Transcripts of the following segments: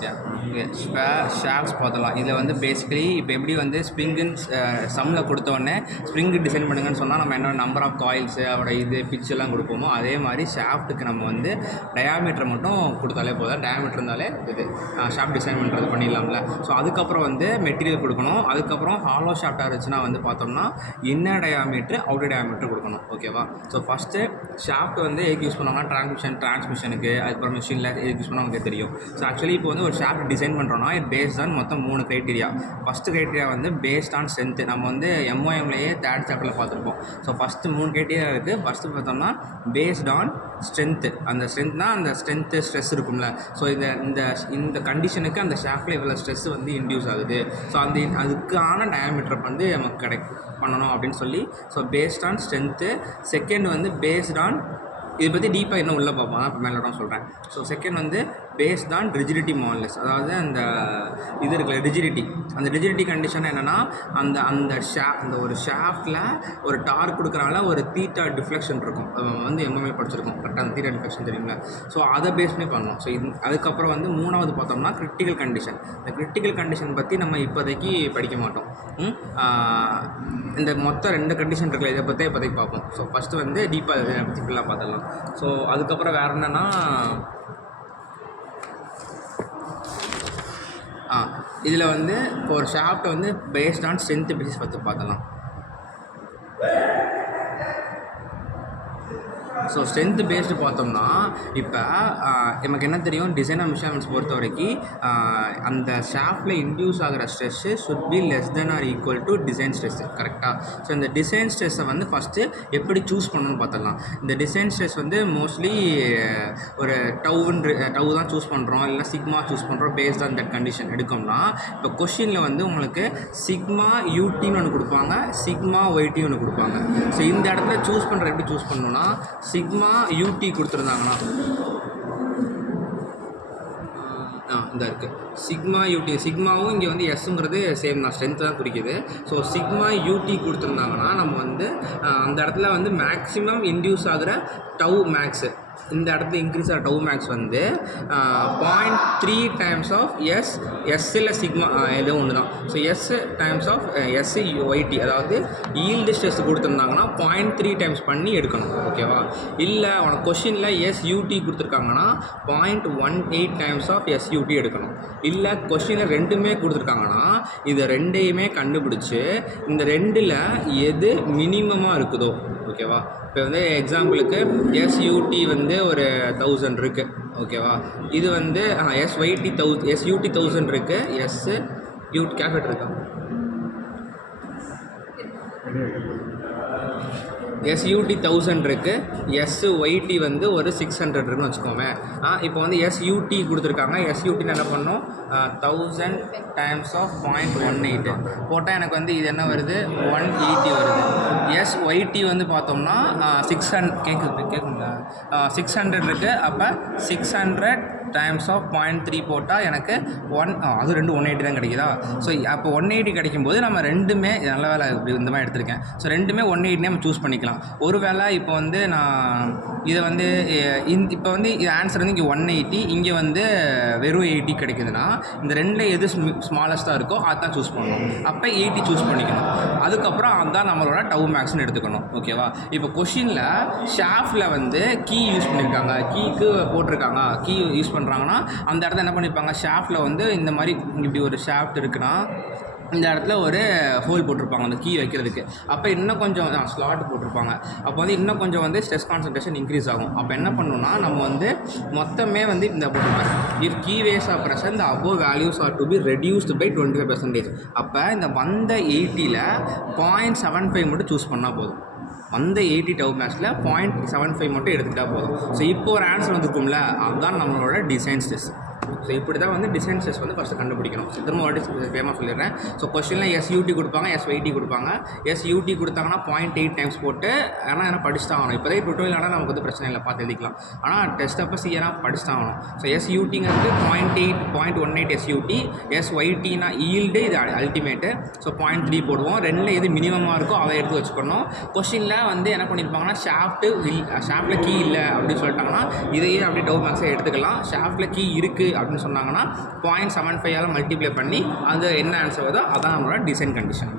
Okay okay shafts பார்த்தலாம். இதில் வந்து பேசிக்கலி இப்போ எப்படி வந்து ஸ்ப்ரிங்குன்னு சம்மில் கொடுத்தோடனே ஸ்ப்ரிங்கு டிசைன் பண்ணுங்கன்னு சொன்னால் நம்ம என்ன நம்பர் ஆஃப் காயில்ஸு அதோட இது பிச்செல்லாம் கொடுப்போமோ அதே மாதிரி ஷாஃப்ட்டுக்கு நம்ம வந்து டயாமீட்டர் மட்டும் கொடுத்தாலே போதும். டயாமீட்டர் இருந்தாலே இது ஷாஃப்ட் டிசைன் பண்ணுறது பண்ணிடலாம்ல. ஸோ அதுக்கப்புறம் வந்து மெட்டீரியல் கொடுக்கணும். அதுக்கப்புறம் ஹாலோ ஷாஃப்டாக இருந்துச்சுன்னா வந்து பார்த்தோம்னா இன்னர் டயாமீட்டர் அவுட்டர் டயாமீட்டர் கொடுக்கணும். ஓகேவா? ஸோ ஃபஸ்ட்டு ஷாஃப்ட் வந்து எதுக்கு யூஸ் பண்ணுவாங்கன்னா டிரான்ஸ்மிஷனுக்கு அதுக்கப்புறம் மிஷினில் எதுக்கு யூஸ் பண்ணுவாங்க நமக்கு தெரியும். ஸோ ஆக்சுவலி இப்போ வந்து ஒரு ஷாஃப்ட் டிசைன் பண்ணுறோன்னா இது பேஸ்ட் ஆன் மொத்தம் 3 க்ரைட்டீரியா. ஃபஸ்ட்டு க்ரைட்டீரியா வந்து பேஸ்ட் ஆன் ஸ்ட்ரென்த்து. நம்ம வந்து எம்ஓஎம்லேயே தேர்ட் சாப்டரில் பார்த்துருப்போம். ஸோ ஃபஸ்ட்டு 3 க்ரைட்டீரியா இருக்குது. ஃபஸ்ட்டு பார்த்தோம்னா பேஸ்ட் ஆன் ஸ்ட்ரென்த்து. அந்த ஸ்ட்ரென்த்னால் அந்த ஸ்ட்ரென்த்து ஸ்ட்ரெஸ் இருக்கும்ல. ஸோ இந்த கண்டிஷனுக்கு அந்த ஷாஃப்டில் இவ்வளோ ஸ்ட்ரெஸ் வந்து இன்டியூஸ் ஆகுது. ஸோ அதுக்கான டயாமீட்டர் வந்து நமக்கு பண்ணணும் அப்படின்னு சொல்லி. So based on strength. Second வந்து பேஸ்ட் ஆன் இதை பற்றி டீப்பாக என்ன உள்ளே பார்ப்போம். இப்போ மேலே சொல்கிறேன். ஸோ செகண்ட் வந்து பேஸ்ட் ஆன் ரிஜிடிட்டி மாடலஸ். அதாவது அந்த இது இருக்குல்ல ரிஜிடிட்டி. அந்த ரிஜிடிட்டி கண்டிஷன் என்னென்னா அந்த ஒரு ஷாஃப்டில் ஒரு டார்க் கொடுக்குறனால ஒரு தீட்டா டிஃப்ளெக்ஷன் இருக்கும். வந்து எம்எம்ஏ படிச்சிருக்கோம் கரெக்டாக. அந்த தீட்டா டிஃப்ளெக்ஷன் தெரியுங்களா? ஸோ அதை பேஸ் பண்ணி பண்ணணும். ஸோ அதுக்கப்புறம் வந்து மூணாவது பார்த்தோம்னா கிரிட்டிக்கல் கண்டிஷன். இந்த கிரிட்டிக்கல் கண்டிஷன் பற்றி நம்ம இப்போதைக்கு படிக்க மாட்டோம். இந்த மொத்தம் 2 கண்டிஷன் இருக்குல்ல, இதை பற்றி இப்போதைக்கு பார்ப்போம். ஸோ ஃபஸ்ட்டு வந்து டீப்பாக இதை பற்றி ஃபுல்லாக பார்த்துடலாம். ஸோ அதுக்கப்புறம் வேறு என்னென்னா இதில் வந்து இப்போ ஒரு ஷாஃப்ட்டை வந்து பேஸ்ட் ஆன் ஸ்ட்ரென்த் பேசிஸ் பற்றி பார்த்தலாம். ஸோ ஸ்ட்ரென்த்து பேஸ்டு பார்த்தோம்னா இப்போ நமக்கு என்ன தெரியும், டிசைன் ஆஃப் மெஷர்மெண்ட்ஸ் பொறுத்த வரைக்கும் அந்த ஷாஃப்டில் இன்டியூஸ் ஆகிற stress should be less then or equal to design stress. கரெக்டாக? ஸோ இந்த டிசைன் ஸ்ட்ரெஸ்ஸை வந்து ஃபஸ்ட்டு எப்படி சூஸ் பண்ணணும்னு பார்த்துடலாம். இந்த டிசைன் ஸ்ட்ரெஸ் வந்து மோஸ்ட்லி ஒரு டவு தான் சூஸ் பண்ணுறோம், இல்லைனா சிக்மா சூஸ் பண்ணுறோம். பேஸ்ட் ஆன் தட் கண்டிஷன் எடுக்கோம்னா இப்போ கொஷினில் வந்து உங்களுக்கு சிக்மா யூடின்னு ஒன்று கொடுப்பாங்க, சிக்மா ஒய்டி ஒன்று கொடுப்பாங்க. ஸோ இந்த இடத்துல சூஸ் பண்ணுற எப்படி சூஸ் பண்ணணும்னா சிக்மா யூடி கொடுத்துருந்தாங்கன்னா இந்த இருக்குது சிக்மா யூடி. சிக்மாவும் இங்கே வந்து எஸ்ஸுங்கிறது சேம் தான், ஸ்ட்ரென்த்து தான் குறிக்குது. ஸோ சிக்மா யூடி கொடுத்துருந்தாங்கன்னா நம்ம வந்து அந்த இடத்துல வந்து மேக்ஸிமம் இன்டியூஸ் ஆகிற டவு மேக்ஸு இந்த இடத்துல இன்க்ரீஸ் ஆகிற டவு மேக்ஸ் வந்து 0.3 டைம்ஸ் ஆஃப் எஸ்ஸில் சிக்மா ஏதோ ஒன்று தான். So S times of S C Y T, அதாவது ஈல்டு ஸ்ட்ரெஸ் கொடுத்துருந்தாங்கன்னா 0.3 டைம்ஸ் பண்ணி எடுக்கணும். ஓகேவா? இல்லை உனக்கு கொஷினில் எஸ்யூடி கொடுத்துருக்காங்கன்னா 0.18 டைம்ஸ் ஆஃப் எஸ்யூடி எடுக்கணும். இல்லை கொஷினில் ரெண்டுமே கொடுத்துருக்காங்கன்னா இது ரெண்டையுமே கண்டுபிடிச்சி இந்த ரெண்டில் எது மினிமமாக இருக்குதோ. ஓகேவா? இப்போ வந்து எக்ஸாம்பிளுக்கு எஸ்யூடி வந்து ஒரு 1000 இருக்குது. ஓகேவா? இது வந்து எஸ்யூடி 1000 இருக்குது. எஸ்யூடி கேஃபேட் இருக்கா? எஸ்யூடி 1000 இருக்குது. எஸ்ஒய்டி வந்து ஒரு 600 இருக்குன்னு வச்சுக்கோங்க. இப்போ வந்து எஸ்யூடி கொடுத்துருக்காங்க. எஸ்யூடின்னு என்ன பண்ணணும், 1000 டைம்ஸ் ஆஃப் 0.18 போட்டால் எனக்கு வந்து இது என்ன வருது, 180 வருது. எஸ்ஒய்டி வந்து பார்த்தோம்னா 600 கேட்குங்களா, 600 இருக்குது. அப்போ 600 டைம்ஸ் ஆஃப் 0.3 போட்டால் எனக்கு அது 180 தான் கிடைக்குதா? ஸோ அப்போ 180 கிடைக்கும்போது நம்ம ரெண்டுமே நல்ல வேலை இப்படி இந்த மாதிரி எடுத்திருக்கேன். ஸோ ரெண்டுமே 180 நம்ம சூஸ் பண்ணிக்கலாம். ஒரு வேளை இப்போ வந்து நான் இதை வந்து இப்போ வந்து இது ஆன்சர் வந்து இங்கே 180, இங்கே வந்து வெறும் 80 கிடைக்குதுன்னா இந்த ரெண்டில் எது ஸ்மாலஸ்ட்டாக இருக்கோ அதுதான் சூஸ் பண்ணணும். அப்போ 80 சூஸ் பண்ணிக்கணும். அதுக்கப்புறம் அதுதான் நம்மளோட டவு மேக்ஸ்னு எடுத்துக்கணும். ஓகேவா? இப்போ கொஷினில் ஷாஃப்டில் வந்து கீ யூஸ் பண்ணியிருக்காங்க, கீக்கு போட்டிருக்காங்க. கீ யூஸ் பண்ணுறாங்கன்னா அந்த இடத்துல என்ன பண்ணியிருப்பாங்க, ஷாஃப்டில் வந்து இந்த மாதிரி இப்படி ஒரு ஷாஃப்ட் இருக்குன்னா இந்த இடத்துல ஒரு ஹோல் போட்டிருப்பாங்க அந்த கீ வைக்கிறதுக்கு. அப்போ இன்னும் கொஞ்சம் ஸ்லாட் போட்டிருப்பாங்க. அப்போ வந்து இன்னும் கொஞ்சம் வந்து ஸ்ட்ரெஸ் கான்சன்ட்ரேஷன் இன்க்ரீஸ் ஆகும். அப்போ என்ன பண்ணணும்னா நம்ம வந்து மொத்தமே வந்து இந்த போட்டிருப்பாங்க, if key ways of pressure the above values are to be reduced by 25%. அப்போ இந்த வந்த 80ல் 0.75 மட்டும் சூஸ் பண்ணால் போதும். வந்த 80 டவு மேக்ஸில் 0.75 மட்டும் எடுத்துக்கிட்டால் போதும். ஸோ இப்போ ஒரு ஆன்சர் வந்துருக்கும்ல, அதுதான் நம்மளோட டிசைன் ஸ்ட்ரெஸ். ஸோ இப்படி தான் வந்து டிசைன் ஸ்ட்ரெஸ் வந்து ஃபஸ்ட்டு கண்டுபிடிக்கணும். திரும்ப வாட்டி ஃபேமாக சொல்லிடுறேன். ஸோ கொஸ்டினில் எஸ்யூடி கொடுப்பாங்க, எஸ்ஒய்டி கொடுப்பாங்க. எஸ்யூடி கொடுத்தாங்கன்னா 0.8 டைம்ஸ் போட்டு ஏன்னா படிச்சுட்டு ஆகணும். இப்போதே டுட்டோரியல் ஆனால் நமக்கு வந்து பிரச்சனை இல்லை, பார்த்து எழுதிக்கலாம். ஆனால் டெஸ்ட் அப்போ ஏன்னா படிச்சுட்டு ஆகணும். ஸோ எஸ்யூடிங்கிறது 0.18 எஸ்யூடி. எஸ்ஒய்டினா ஈல்டு, இது அல்டிமேட்டு. ஸோ 0.3 போடுவோம். ரெண்டில் எது மினிமமாக இருக்கோ அதை எடுத்து வச்சுக்கணும். கொஸ்டின் கொஷினில் வந்து என்ன பண்ணியிருப்பாங்கன்னா ஷாஃப்ட்டில் கீ இல்லை அப்படின்னு சொல்லிட்டாங்கன்னா இதையே அப்படியே டவு மேக்ஸை எடுத்துக்கலாம். ஷாஃப்ட்டில் கீ இருக்குது அப்படின்னு சொன்னாங்கன்னா 0.75 மல்டிப்ளை பண்ணி அது என்ன ஆன்சர் வருதோ அதான் நம்மளோட டிசைன் கண்டிஷன்.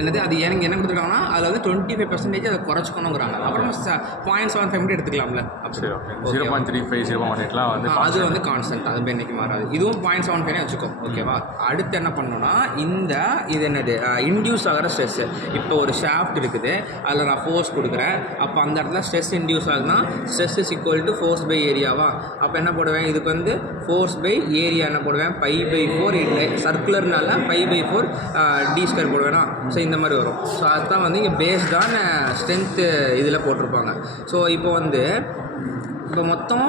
என்னது அது எனக்கு என்ன கொடுத்துருக்காங்கன்னா அதில் வந்து 25% அதை குறைச்சிக்கணுங்கிறாங்க. அப்புறம் 0.75 மட்டும் எடுத்துக்கலாம்ல. அப்படி 0.35 வந்து அது வந்து கான்ஸ்டன்ட், அது என்றைக்கு மாறாது. இதுவும் 0.75 வச்சுக்கோ. ஓகேவா. அடுத்து என்ன பண்ணணும்னா இது என்னது இன்டியூஸ் ஆகிற ஸ்ட்ரெஸ்ஸு. இப்போ ஒரு ஷாஃப்ட் இருக்குது, அதில் நான் ஃபோர்ஸ் கொடுக்குறேன். அப்போ அந்த இடத்துல ஸ்ட்ரெஸ் இன்டியூஸ் ஆகுதுன்னா stress is equal to force by ஏரியாவா. அப்போ என்ன போடுவேன், இதுக்கு வந்து ஃபோர்ஸ் பை ஏரியா என்ன போடுவேன், π/4 இல்லை சர்க்குலர்னால π/4 d² போடுவேனா. ஸோ இந்த மாதிரி வரும். ஸோ அதுதான் வந்து இங்கே பேஸ்டான ஸ்ட்ரென்த்து இதில் போட்டிருப்பாங்க. ஸோ இப்போ மொத்தம்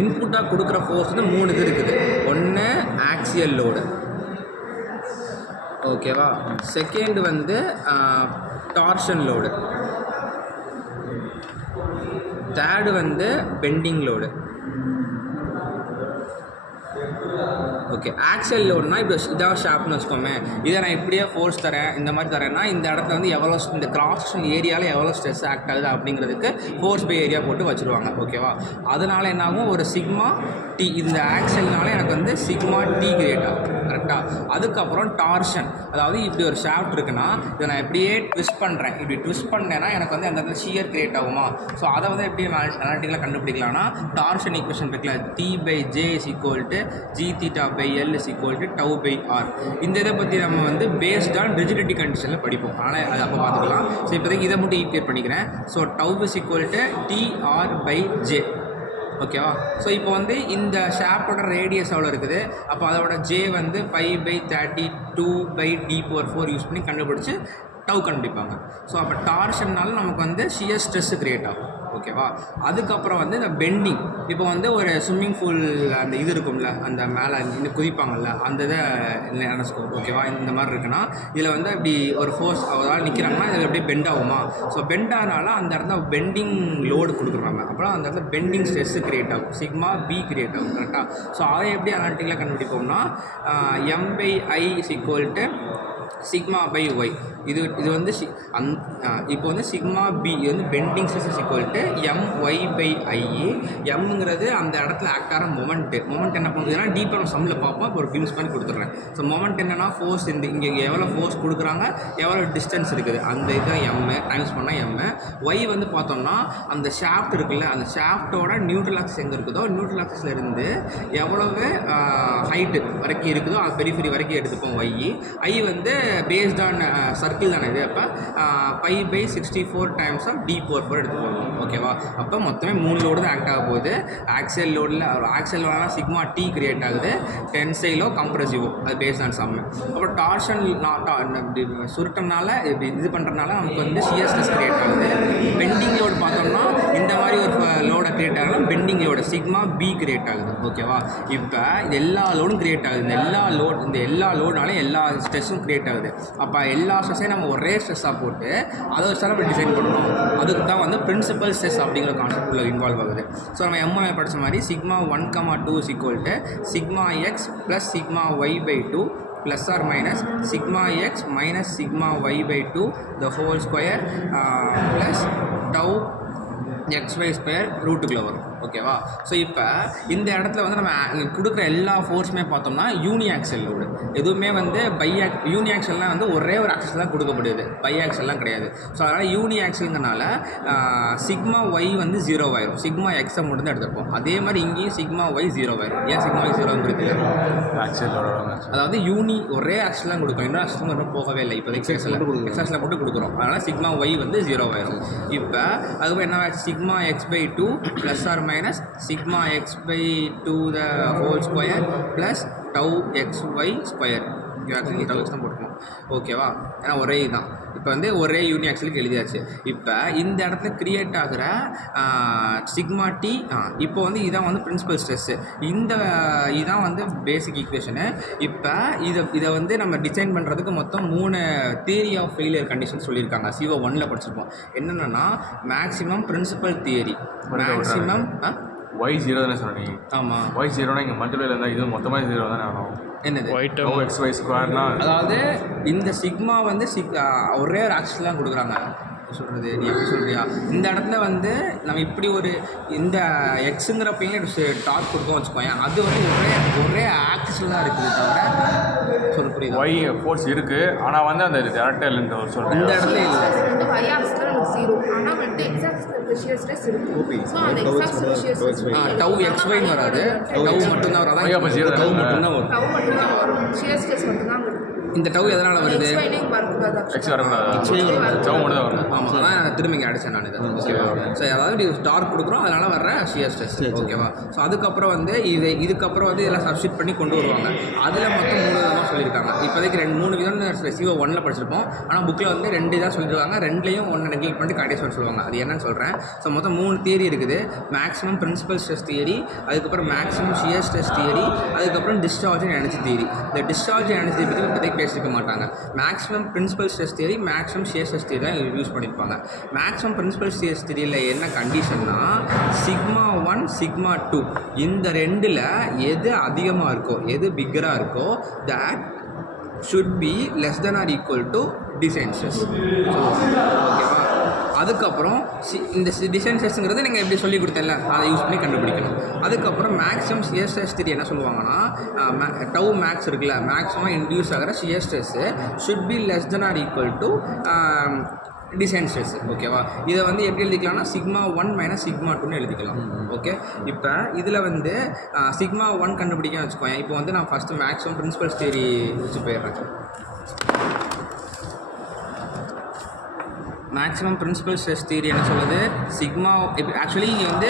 இன்புட்டாக கொடுக்குற ஃபோர்ஸ் வந்து 3 இது இருக்குது. ஒன்று ஆக்சியல் லோடு, ஓகேவா. செகண்ட் வந்து டார்ஷன் லோடு, தேர்டு வந்து பெண்டிங் லோடு. ஓகே, ஆக்சல் லோடுனா இப்போ இதான் ஷாப்னு வச்சுக்கோமே, இதை நான் இப்படியே ஃபோர்ஸ் தரேன் இந்த மாதிரி தரேன்னா இந்த இடத்துல வந்து எவ்வளோ இந்த கிராஸ் செக்ஷன் ஏரியாவில் எவ்வளோ ஸ்ட்ரெஸ் ஆக்ட் ஆகுது அப்படிங்கிறதுக்கு ஃபோர்ஸ் பை ஏரியா போட்டு வச்சுருவாங்க. ஓகேவா. அதனால் என்னாகும், ஒரு சிக்மா டி, இந்த ஆக்சல்னால எனக்கு வந்து சிக்மா டி கிரியேட் ஆகும். கரெக்டாக. அதுக்கப்புறம் டார்ஷன், அதாவது இப்படி ஒரு ஷாஃப்ட் இருக்குன்னா இதை நான் எப்படியே ட்விஸ்ட் பண்ணுறேன். இப்படி ட்விஸ்ட் பண்ணேன்னா எனக்கு வந்து அந்த இடத்துல ஷியர் கிரியேட் ஆகுமா. ஸோ அதை வந்து எப்படி அனாலிட்டிக்கலாக கண்டுபிடிக்கலாம்னா டார்ஷன் ஈக்குவேஷன் இருக்குல்ல, T/J = gθ/L = τ/r. இந்த இதை பற்றி நம்ம வந்து பேஸ்ட் ஆன் ரிஜிடிட்டி கண்டிஷனில் படிப்போம். ஆனால் அது அப்போ பார்த்துக்கலாம். ஸோ இப்போதைக்கு இதை மட்டும் ஈக்குவேட் பண்ணிக்கிறேன். So τ = TR/J. ஓகேவா. ஸோ இப்போ வந்து இந்த ஷாஃப்டோட ரேடியஸ் எவ்வளோ இருக்குது, அப்போ அதோட ஜே வந்து 5/32/d⁴ யூஸ் பண்ணி கண்டுபிடிச்சி டவு கண்டுபிடிப்பாங்க. ஸோ அப்போ டார்ஷன்னால நமக்கு வந்து ஷியர் ஸ்ட்ரெஸ் கிரியேட் ஆகும். ஓகேவா. அதுக்கப்புறம் வந்து இந்த பெண்டிங், இப்போ வந்து ஒரு ஸ்விம்மிங் பூல் அந்த இது இருக்கும்ல, அந்த மேலே இன்னும் குதிப்பாங்கல்ல, அந்த இதை நினச்சிக்கோ. ஓகேவா. இந்த மாதிரி இருக்குன்னா இதில் வந்து இப்படி ஒரு ஃபோர்ஸ் அதாவது நிற்கிறாங்கன்னா இதில் அப்படியே பெண்ட் ஆகுமா. ஸோ பெண்ட் ஆனால அந்த இடத்துல பெண்டிங் லோடு கொடுக்குறாங்க. அப்புறம் அந்த இடத்துல பெண்டிங் ஸ்ட்ரெஸ் கிரியேட் ஆகும், சிக்மா பி கிரியேட் ஆகும். கரெக்டாக. ஸோ அதை எப்படி அனாலிட்டிக்கலாக கண்டுபிடிப்போம்னா M/I = σ/y. இது வந்து இப்போ வந்து சிக்மா பி வந்து பெண்டிங் ஸ்ட்ரெஸ் = My/I. எம்ங்கிறது அந்த இடத்துல ஆக்ட் ஆகிற மொமெண்ட் என்ன பண்ணுறதுன்னா டீப்பாக நம்ம சம்மில் பார்ப்போம். இப்போ ஒரு பிம்ஸ் பண்ணி கொடுத்துட்றேன். ஸோ மொமெண்ட் என்னென்னா ஃபோர்ஸ் இங்கே எவ்வளோ ஃபோர்ஸ் கொடுக்குறாங்க, எவ்வளோ டிஸ்டன்ஸ் இருக்குது, அந்த இதுதான் எம் டைம்ஸ் பண்ணால் எம். ஒய் வந்து பார்த்தோம்னா அந்த ஷாஃப்ட் இருக்குல்ல, அந்த ஷாஃப்டோட நியூட்ரல் ஆக்சிஸ் எங்கே இருக்குதோ நியூட்ரல் ஆக்சிஸில் இருந்து எவ்வளவு ஹைட்டு வரைக்கும் இருக்குதோ அது பெரிஃபெரி வரைக்கும் எடுத்துப்போம் ஒய். ஐ வந்து பேஸ்ட் ஆன் சர்க்கிள் தானே இது. அப்போ π/64 டைம்ஸ் ஆஃப் d⁴ எடுத்துக்கோங்க. ஓகேவா. அப்போ மொத்தமே 3 லோடு தான் ஆக்ட் ஆக போகுது. ஆக்சல் லோடில் லோடனா சிக்மா டி கிரியேட் ஆகுது, டென்சைலோ கம்ப்ரெசிவோ, அது பேஸ்ட் ஆன் சம்மு. அப்புறம் டார்ஷன் சுருட்டனால இது பண்ணுறதுனால நமக்கு வந்து ஷியர் ஸ்ட்ரெஸ் கிரியேட் ஆகுது. பெண்டிங் லோடு பார்த்தோம்னா இந்த மாதிரி ஒரு லோடை கிரியேட் ஆகலாம், bending load sigma B create ஆகுது. ஓகேவா. இப்போ இது எல்லா லோடும் கிரியேட் ஆகுது. இந்த எல்லா லோடுனாலும் எல்லா ஸ்ட்ரெஸ்ஸும் கிரியேட் ஆகுது. அப்போ எல்லா ஸ்ட்ரெஸ்ஸையும் நம்ம ஒரே ஸ்ட்ரெஸ்ஸாக போட்டு அதை வச்சு நம்ம டிசைன் பண்ணணும். அதுக்கு தான் வந்து பிரின்சிபல் ஸ்ட்ரெஸ் அப்படிங்கிற கான்செப்ட் உள்ள இன்வால்வ் ஆகுது. ஸோ நம்ம எம்எல்ஏ படித்த மாதிரி σ1,2 = σx + σy/2 ± σx - σy/2 the whole square + tau xy² ரூட்டுக்குள்ளே வரும். ஓகேவா. ஸோ இப்போ இந்த இடத்துல வந்து நம்ம கொடுக்குற எல்லா ஃபோர்ஸுமே பார்த்தோம்னா யூனிஆக்சல் லோடு. எதுவுமே வந்து யூனிஆக்சல்லாம் வந்து ஒரே ஒரு ஆக்சல் தான் கொடுக்கப்படுது, பைஆக்சல்லாம் கிடையாது. ஸோ அதனால் யூனிஆக்சல்ங்கிறனால சிக்மா ஒய் வந்து 0 ஆயிரும், சிக்மா எக்ஸை மட்டும் தான் எடுத்துப்போம். அதே மாதிரி இங்கேயும் சிக்மா ஒய் 0 ஆயிரும். ஏன் சிக்மா ஒய் 0 இருக்குது, அதாவது ஒரே ஆக்சல் தான் கொடுக்கும், இன்னொரு ஆக்சல் போகவே இல்லை. இப்போ எக்ஸாக்ஸில் மட்டும் கொடுக்குறோம். அதனால் சிக்மா ஒய் வந்து 0 ஆயிரும். இப்போ அதுக்கு என்ன sigma x/2 ± sigma x/2 the whole square plus tau xy². Tau X தான் போட்டுக்கணும். ஓகேவா. ஏன்னா ஒரே இதுதான். இப்போ வந்து ஒரே யூனிஆக்சலுக்கு எழுதியாச்சு. இப்போ இந்த இடத்துல கிரியேட் ஆகிற சிக்மா டி, இப்போ வந்து இதான் வந்து பிரின்சிபல் ஸ்ட்ரெஸ்ஸு. இதான் வந்து பேசிக் ஈக்குவேஷனு. இப்போ இதை வந்து நம்ம டிசைன் பண்ணுறதுக்கு மொத்தம் 3 தியரி ஆஃப் ஃபெயிலியர் கண்டிஷன் சொல்லியிருக்காங்க. CO1 படிச்சிருப்போம். என்னென்னா maximum principal theory, maximum Y0 தானே சொன்னீங்க. ஆமாம். Y0னா இங்கே மல்டிப்ளைல இருந்தால் இது மொத்தமாக 0 தானே ஆகும். என்னது டவு XY ஸ்கொயர்னா அதாவது இந்த சிக்மா வந்து ஒரே ஒரு ஆக்சிஸ் தான் கொடுக்குறாங்க. சொல்கிறது நீ எப்படி சொல்கிறியா? இந்த இடத்துல வந்து நம்ம இப்படி ஒரு இந்த எக்ஸுங்கிறப்பையும் டாட் கொடுத்தோம் வச்சுக்கோங்க, அது வந்து ஒரே ஆக்சிஸில் தான் இருக்குது தவிர சொல்ல புரியுது. Y ஃபோர்ஸ் இருக்குது, ஆனால் வந்து அந்த டேரக்டாக இல்லைன்னு சொல்கிறேன். இந்த இடத்துல இல்லை. டவு XYன்னு வராது, டவு மட்டும்தான் வரும். Y அப்போ 0 டவு மட்டும்தான் வரும். இந்த டவு எதனால் வருது? X வரக்கூடாது, டவு மட்டும் தான் வரும். ஆமாம், அதான் திரும்ப இங்கே அடித்தேன் நான் இதை. ஓகேவா? ஸோ அதாவது டார்க் கொடுக்குறோம், அதனால் வர்ற ஷியர் ஸ்ட்ரெஸ். ஓகேவா? ஸோ அதுக்கப்புறம் வந்து இதுக்கப்புறம் வந்து இதெல்லாம் சப்ஸ்டிட் பண்ணி கொண்டு வருவாங்க. அதில் மொத்தம் 3 விதமாக சொல்லியிருக்காங்க. இப்போதைக்கு 3 விதம் CO1 படிச்சிருப்போம். ஆனால் புக்கில் வந்து 2 தான் சொல்லியிருக்காங்க. 2லையும் 1 நெக்லெக்ட் பண்ணிட்டு கடைசி சொல்லுவாங்க. அது என்னன்னு சொல்கிறேன். ஸோ மொத்தம் 3 தியரி இருக்குது. மேக்ஸிமம் பிரின்சிபல் ஸ்ட்ரெஸ் தியரி, அதுக்கப்புறம் மேக்ஸிமம் ஷியர் ஸ்ட்ரெஸ் தியரி, அதுக்கப்புறம் டிஸ்சார்ஜ் அண்ட் எனர்ஜி தியரி. இந்த டிஸ்சார்ஜ் அண்ட் எனர்ஜி பற்றி இப்போதைக்கு பேசிக்க மாட்டாங்க. Maximum principal stress theory, maximum shear stress theory தான் யூஸ் பண்ணியிருப்பாங்க. மேக்ஸிமம் பிரின்சிபல் ஸ்ட்ரெஸ் தியரியில் என்ன கண்டிஷன்னா σ1 σ2 இந்த 2ல் எது அதிகமாக இருக்கோ, எது பிக்கராக இருக்கோ, that should be less than or equal to design stress. ஓகேவா? அதுக்கப்புறம் இந்த டிசைன் ஸ்ட்ரெஸ்ஸுங்கிறது நீங்கள் எப்படி சொல்லி கொடுத்தேன்ல, அதை யூஸ் பண்ணி கண்டுபிடிக்கணும். அதுக்கப்புறம் மேக்ஸிமம் ஷியர் ஸ்ட்ரெஸ் தியரி என்ன சொல்லுவாங்கன்னா, டவு மேக்ஸ் இருக்குல்ல, மேக்ஸிமம் இன்டியூஸ் ஆகிற shear stress should be less then or equal to design stress. ஓகேவா? இதை வந்து எப்படி எழுதிக்கலாம்னா σ1 - σ2ன்னு எழுதிக்கலாம். ஓகே, இப்போ இதில் வந்து σ1 கண்டுபிடிக்க வச்சுக்கோங்க. இப்போ வந்து நான் ஃபஸ்ட்டு மேக்ஸிமம் பிரின்சிபல்ஸ் தியரி வச்சு போயிடுறேன். மேக்ஸிமம் பிரின்சிபல் ஸ்ட்ரெஸ் தியரி என்ன சொல்லுது? ஆக்சுவலி இங்கே வந்து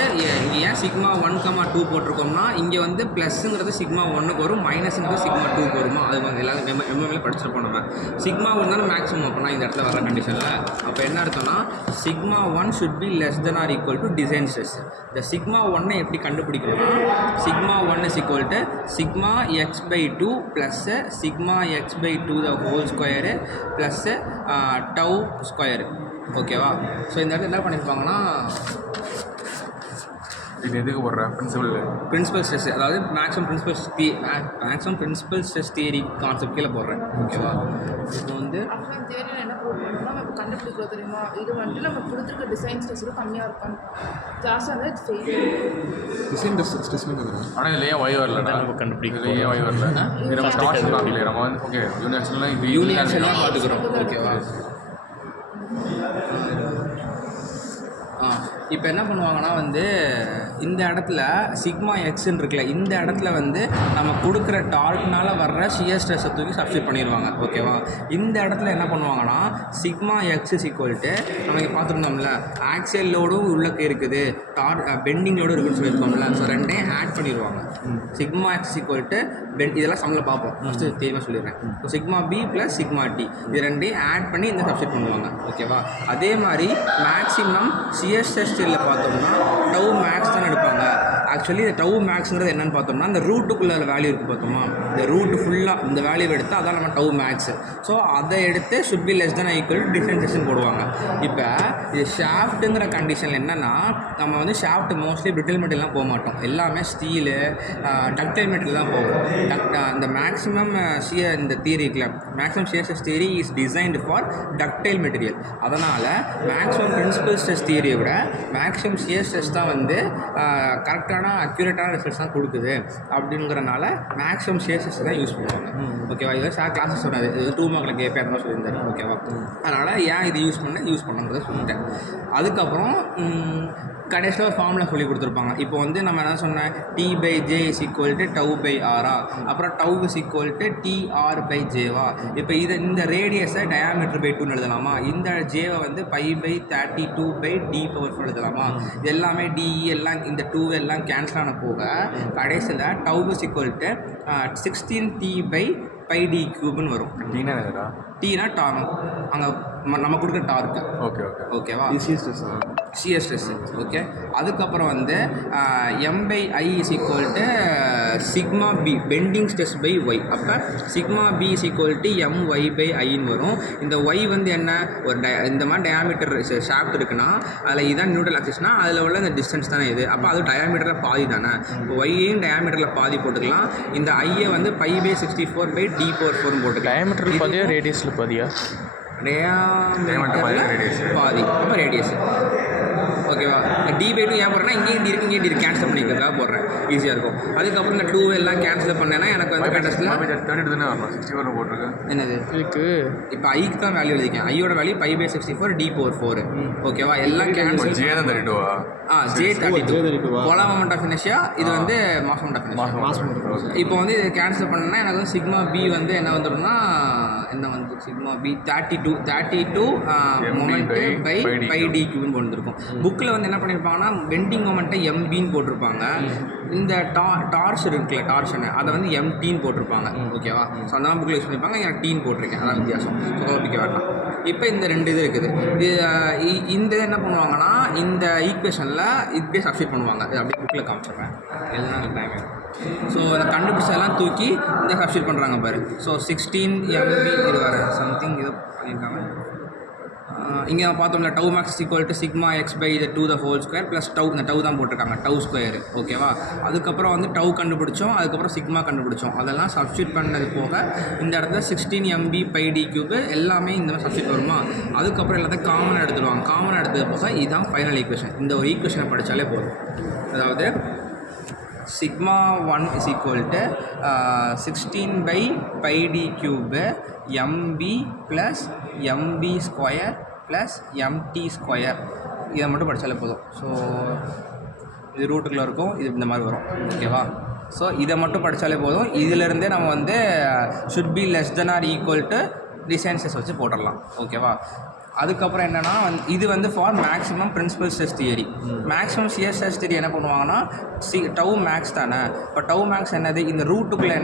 ஏன் σ1, 2 போட்டிருக்கோம்னா, இங்கே வந்து ப்ளஸ்ஸுங்கிறது σ1க்கு வரும், மைனஸுங்கிறது σ2க்கு வருமா? அது வந்து எல்லாரும் எம்எம்ஏ படிச்சிருப்போம். நம்ம σ1 தானே மேக்ஸிமம் அப்போனா இந்த இடத்துல வர கண்டிஷனில். அப்போ என்ன அர்த்தம்னா σ1 should be less then or equal to design stress. இந்த σ1 எப்படி கண்டுபிடிக்கணும்னா, σ1 is equal to σx/2 plus σx/2 the whole square plus tau square. ஓகேவா? ஸோ இந்த இடத்துல என்ன பண்ணியிருப்பாங்கன்னா, இது எதுக்கு போடுறேன் பிரின்சிபல் ஸ்ட்ரெஸ், அதாவது maximum principal stress theory concept கீழே போடுறேன். ஓகேவா? இப்போ வந்து கண்டுபிடிக்கிறோம் தெரியுமா, இது வந்துட்டு நம்ம கொடுத்துருக்க டிசைன் ஸ்ட்ரெஸ்ஸுக்கு கம்மியாக இருக்கும், ஜாஸ்தியாக இருந்தால் டிசைன் ஸ்ட்ரெஸ் ஆனால் இதில் ஏன் ஒய் வரல? நம்ம கண்டுபிடிக்கிறது ஏன் ஒய் வரல? நம்ம ஸ்டார்ட் பண்ணல. நம்ம வந்து ஓகே யூனிவர்ஸ்லாம் பார்த்துக்கிறோம். ஓகேவா? இப்போ என்ன பண்ணுவாங்கன்னா வந்து இந்த இடத்துல σx இருக்குல்ல, இந்த இடத்துல வந்து நம்ம கொடுக்குற டார்க்னால் வர்ற ஷியர் ஸ்ட்ரெஸ்ஸை தூக்கி சப்ஸ்டிட் பண்ணிடுவாங்க. ஓகேவா? இந்த இடத்துல என்ன பண்ணுவாங்கன்னா σx இஸ் ஈக்குவல் டு நம்ம இங்கே பார்த்துருந்தோம்ல, ஆக்சியல் லோடும் உள்ளே இருக்குது, பெண்டிங் லோடும் இருக்குன்னு சொல்லியிருக்கோம்ல. ஸோ ரெண்டையும் ஆட் பண்ணிடுவாங்க. σx இஸ் ஈக்குவல் டு இதெல்லாம் சம்மில் பார்ப்போம், ஃபஸ்ட்டு தெளிவாக சொல்லிடுறேன். ஸோ σb ப்ளஸ் σt இது ரெண்டையும் ஆட் பண்ணி இந்த சப்ஸ்டிட் பண்ணுவாங்க. ஓகேவா? அதே மாதிரி மேக்ஸிமம் ஷியர் ஸ்ட்ரெஸ் ஸ்டில்ல பார்த்தோம்னா டவு மேக்ஸ் தான் எடுப்பாங்க. ஆக்சுவலி இந்த டவு மேக்ஸுங்கிறது என்னென்னு பார்த்தோம்னா, இந்த ரூட்டுக்குள்ளே வேல்யூ இருக்குது பார்த்தோமா, இந்த ரூட்டு ஃபுல்லாக இந்த வேல்யூ எடுத்தால் அதான் நம்ம டவு மேக்ஸு. ஸோ அதை எடுத்து should be less than equal to differentiation போடுவாங்க. இப்போ இது ஷாஃப்ட்டுங்கிற கண்டிஷனில் என்னென்னா, நம்ம வந்து ஷாஃப்ட் மோஸ்ட்லி பிரிட்டில் மெட்டீரியல்லாம் போக மாட்டோம், எல்லாமே ஸ்டீலு டக்டைல் மெட்டீரியல் தான் போகும். இந்த மேக்ஸிமம் இந்த தியரிக்குள்ள maximum shear stress theory is designed for ductile material. அதனால் மேக்ஸிமம் பிரின்சிபல் ஸ்ட்ரெஸ் தியரியை விட மேக்ஸிமம் ஷியர் ஸ்ட்ரெஸ் தான் வந்து கரெக்டான அக்யூரேட்டான ரிசல்ட்ஸ் தான் கொடுக்குது. அப்படிங்கிறனால மேக்ஸிமம் ஷியர் ஸ்ட்ரெஸ் தான் யூஸ் பண்ணுவாங்க. ஓகேவா? இது கிளாஸஸ் சொன்னது, இது 2 மார்க்கில் கேட்பேன் அந்த மாதிரி சொல்லியிருந்தாரு. ஓகேவா? அதனால் ஏன் இது யூஸ் பண்ணுங்கிறத சொல்லிட்டேன். அதுக்கப்புறம் கடைசியில் ஒரு ஃபார்முலா சொல்லி கொடுத்துருப்பாங்க. இப்போ வந்து நம்ம என்ன சொன்னேன், T/J இஸ் ஈக்குவல் டு டவு/r, அப்புறம் டவு இஸ் ஈக்குவல் டு TR/Jவா. இப்போ இந்த ரேடியஸை டயாமீட்டர்/2ன்னு எழுதலாமா, இந்த ஜேவை வந்து π/32/d⁴ எழுதலாமா. இது எல்லாமே டிஇ எல்லாம் இந்த 2 எல்லாம் கேன்சல் ஆன போக கடைசியில் டவு இஸ் ஈக்குவல் டு 16T/πd³ வரும். டீனா டார்க், அங்கே நம்ம கொடுக்குற டார்க்கு. ஓகேவா? Shear stress. ஓகே, அதுக்கப்புறம் வந்து m/i is equal to sigma b bending stress by y. அப்போ sigma b is equal to my by ஐன்னு வரும். இந்த ஒய் வந்து என்ன ஒரு இந்த மாதிரி டயாமீட்டர் ஷாஃப்ட் இருக்குன்னா அதில் இதான் நியூட்ரல் ஆக்சிஸ்னா அதில் உள்ள இந்த டிஸ்டன்ஸ் தானே இது. அப்போ அது டயாமீட்டரில் பாதி தானே. இப்போ ஒய்யையும் டயாமீட்டரில் பாதி போட்டுக்கலாம். இந்த ஐயை வந்து π/64 பை d/4 போட்டுக்கலாம். டயாமீட்டரில் பாதியா ரேடியஸில் பாதியா? டயாமீட்டரில் பாதி. அப்போ ரேடியஸ் ஓகேவா. d/2 ஏன் போடுறேன்னா இங்கேயும் இருக்கு இங்கே இருக்கு கேன்சல் பண்ணிக்கிறதுக்காக போடுறேன், ஈஸியாக இருக்கும். அதுக்கப்புறம் இந்த 2 எல்லாம் கேன்சல் பண்ணேன்னா எனக்கு வந்து கண்டஸ்டில் 32 தானே வரணும், 64 போட்டிருக்கு. என்னது இதுக்கு இப்போ ஐக்கு தான் வேல்யூ எழுதிக்கேன். ஐயோட வேல்யூ π/64 d/4 ஓகேவா. எல்லாம் கேன்சல். ஜே தான் 32வா? J32 போலா மொமெண்ட் ஆஃப் இனர்ஷியா, இது வந்து மாஸ் மொமெண்ட் ஆஃப் இனர்ஷியா. இப்போ வந்து இது கேன்சல் பண்ணேன்னா எனக்கு வந்து சிக்மா பி வந்து என்ன வந்துடும்னா என்ன வந்து sigma B 32 moment by πd3 வந்துருக்கும். புக்கில் வந்து என்ன பண்ணியிருப்பாங்கன்னா பெண்டிங் மொமெண்ட்டை எம்பின்னு போட்டிருப்பாங்க. இந்த டார்ச் இருக்குல்ல டார்ஷனு அதை வந்து எம்டின்னு போட்டிருப்பாங்க ஓகேவா. ஸோ அந்த புக்கில் யூஸ் பண்ணியிருப்பாங்க, எனக்கு டீன்னு போட்டிருக்கேன், அதான் வித்தியாசம். ஸோ குழப்பிக்க வேண்டாம். இப்போ இந்த 2 இது இருக்குது. இந்த இது என்ன பண்ணுவாங்கன்னா இந்த ஈக்குவேஷனில் இப்படியே சப்ஸ்டிட் பண்ணுவாங்க. இது அப்படியே புக்கில் காமிச்சிடுறேன் எல்லாம் டைம். ஸோ இந்த கண்டுபிடிச்சதெல்லாம் தூக்கி இந்த சப்ஸ்டிட் பண்ணுறாங்க பாரு. ஸோ 16 MB இது வர சம்திங் இது பண்ணியிருக்காங்க. இங்கே பார்த்தோம்ல tau max equal to sigma x by the 2² plus tau. இந்த டவு தான் போட்டிருக்காங்க, டவு ஸ்கொயர் ஓகேவா. அதுக்கப்புறம் வந்து டவு கண்டுபிடிச்சோம், அதுக்கப்புறம் சிக்மா கண்டுபிடிச்சோம். அதெல்லாம் சப்ஸ்டியூட் பண்ணது போக இந்த இடத்துல 16 MB πd3 எல்லாமே இந்த மாதிரி சப்ஸ்டியூட் வருமா. அதுக்கப்புறம் எல்லாத்தையும் காமனாக எடுத்துடுவாங்க. காமனாக எடுத்தது போக இதுதான் ஃபைனல் ஈக்குவேஷன். இந்த ஒரு ஈக்குவேஷனை படித்தாலே போதும். அதாவது sigma 1 is equal to 16 by πd3 MB plus MB square plus MT square. இதை மட்டும் படித்தாலே போதும். ஸோ இது ரூட்டுக்குள்ளே இருக்கும், இது இந்த மாதிரி வரும் ஓகேவா. ஸோ இதை மட்டும் படித்தாலே போதும். இதிலேருந்தே நம்ம வந்து should be less then or equal to design stress வச்சு போட்டுடலாம் ஓகேவா. அதுக்கப்புறம் என்னென்னா இது வந்து for maximum principal stress theory. Maximum shear stress theory என்ன பண்ணுவாங்கன்னா டவு மேக்ஸ் தானே. இப்போ டவு மேக்ஸ் என்னது, இந்த ரூட்டுக்குள்ளே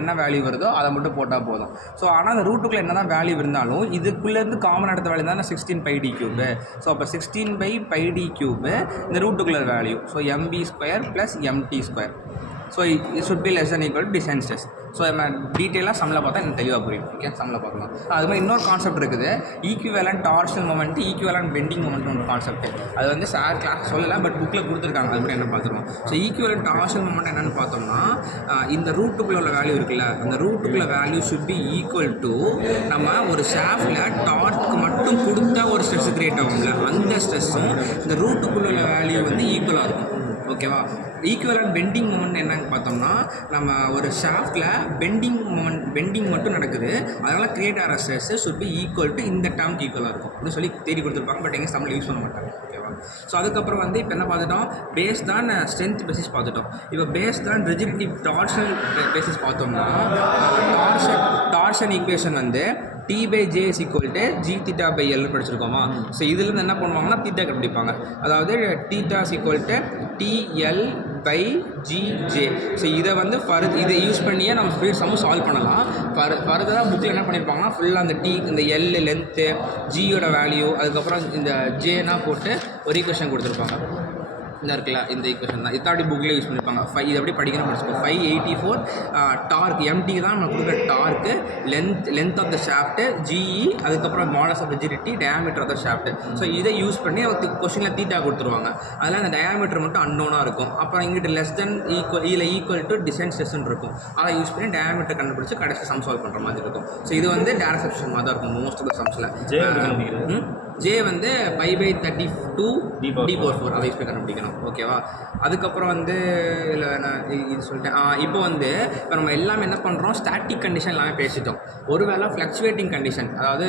என்ன வேல்யூ வருதோ அதை மட்டும் போட்டால் போதும். ஸோ ஆனால் அந்த ரூட்டுக்குள்ளே என்ன தான் வேல்யூ இருந்தாலும் இதுக்குள்ளேருந்து காமன் எடுத்த வேல்யூ தான் 16 πd3. ஸோ அப்போ 16 பை πd3 இந்த ரூட்டுக்குள்ளே value. So MB square plus MT square. So it should be less than equal to design stress. So நம்ம டீட்டெயிலாக சம்மில் பார்த்தா எனக்கு தெளிவாக புரியும். ஓகே, சம்மில் பார்க்கலாம். அது மாதிரி இன்னொரு கான்செப்ட் இருக்குது, equivalent torsional moment, equivalent bending moment ஒரு கான்செப்ட். அது வந்து சார் கிளாஸ் சொல்லலை, பட் புக்கில் கொடுத்துருக்காங்க. அது மாதிரி என்ன பார்த்துருவோம். ஸோ ஈக்குவேலன்ட் டார்ஷனல் மொமெண்ட் என்னென்னு பார்த்தோம்னா இந்த ரூட்டுக்குள்ளே உள்ள வேல்யூ இருக்குல்ல, அந்த ரூட்டுக்குள்ள value should be equal to நம்ம ஒரு ஷாஃப்டில் டார்க்கு மட்டும் கொடுத்தா ஒரு ஸ்ட்ரெஸ் கிரியேட் ஆகும்ல, அந்த ஸ்ட்ரெஸ்ஸும் இந்த ரூட்டுக்குள்ள உள்ள வேல்யூ வந்து ஈக்குவலாக இருக்கும் ஓகேவா. ஈக்குவலன்ட் பெண்டிங் மொமெண்ட் என்னன்னு பார்த்தோம்னா நம்ம ஒரு ஷாஃப்டில் பெண்டிங் மட்டும் நடக்குது, அதனால் கிரியேட் ஆகிற stress should be equal to இந்த டேர்ம்க்கு ஈக்குவலாக இருக்கும் அப்படின்னு சொல்லி தேடி கொடுத்துருப்பாங்க. பட் எங்கே சம்மில் யூஸ் பண்ண மாட்டாங்க ஓகேவா. ஸோ அதுக்கப்புறம் வந்து இப்போ என்ன பார்த்துட்டோம், பேஸ் தான் ஸ்ட்ரென்த் பேசிஸ் பார்த்துட்டோம். இப்போ பேஸ் தான் ரிஜிடிட்டி டார்ஷனல் பேசிஸ் பார்த்தோம்னா டார்ஷன் ஈக்குவேஷன் வந்து T/J is equal to G∅L படிச்சிருக்கோமா. ஸோ இதுலேருந்து என்ன பண்ணுவாங்கன்னா தீட்டா கண்டுபிடிப்பாங்க. அதாவது theta is equal to TL/GJ. So இதை வந்து இதை யூஸ் பண்ணியே நம்ம ஸ்பீட் சம்மும் சால்வ் பண்ணலாம். ஃபர்தராக புக்கில் என்ன பண்ணியிருப்பாங்கன்னா ஃபுல்லாக அந்த இந்த L லென்த்து, ஜியோட வேல்யூ, அதுக்கப்புறம் இந்த ஜேனா போட்டு ஒரு ஈக்குவேஷன் கொடுத்துருப்பாங்க. இந்த இருக்குல்ல இந்த ஈக்குவேஷன் தான் இத்தாடி புக்கில் யூஸ் பண்ணியிருப்பாங்க. இது எப்படி படிக்கணும் படிச்சுக்கோ. 584 டார்க் எம்டி தான் நம்ம கொடுக்குற torque, length of the shaft, GE, அதுக்கப்புறம் modulus of rigidity, diameter of the shaft. So இதை யூஸ் பண்ணி கொஸ்டினில் தீட்டா கொடுத்துருவாங்க. அதில் அந்த டயாமீட்டர் மட்டும் அன்னோனாக இருக்கும். அப்புறம் இங்கிட்ட less than equal to design ஸ்ட்ரெஸ்ன்னு இருக்கும். அதை யூஸ் பண்ணி டயாமீட்டர் கண்டுபிடிச்சி கடைசி சம் சால்வ் பண்ணுற மாதிரி இருக்கும். ஸோ இது வந்து டேரக்ட் சப்ஸ்டியூஷன் மாதிரி தான் இருக்கும் மோஸ்ட் ஆஃப் த சம்ஸில். ஜே வந்து π/32 d/4 அதை யூஸ் பண்ணி கண்டுபிடிக்கணும் ஓகேவா. அதுக்கப்புறம் வந்து இல்லை நான் இது சொல்லிட்டேன். இப்போ வந்து இப்போ நம்ம எல்லாமே என்ன பண்ணுறோம், ஸ்டாட்டிக் கண்டிஷன் எல்லாமே பேசிட்டோம். ஒருவேளை ஃப்ளக்சுவேட்டிங் கண்டிஷன், அதாவது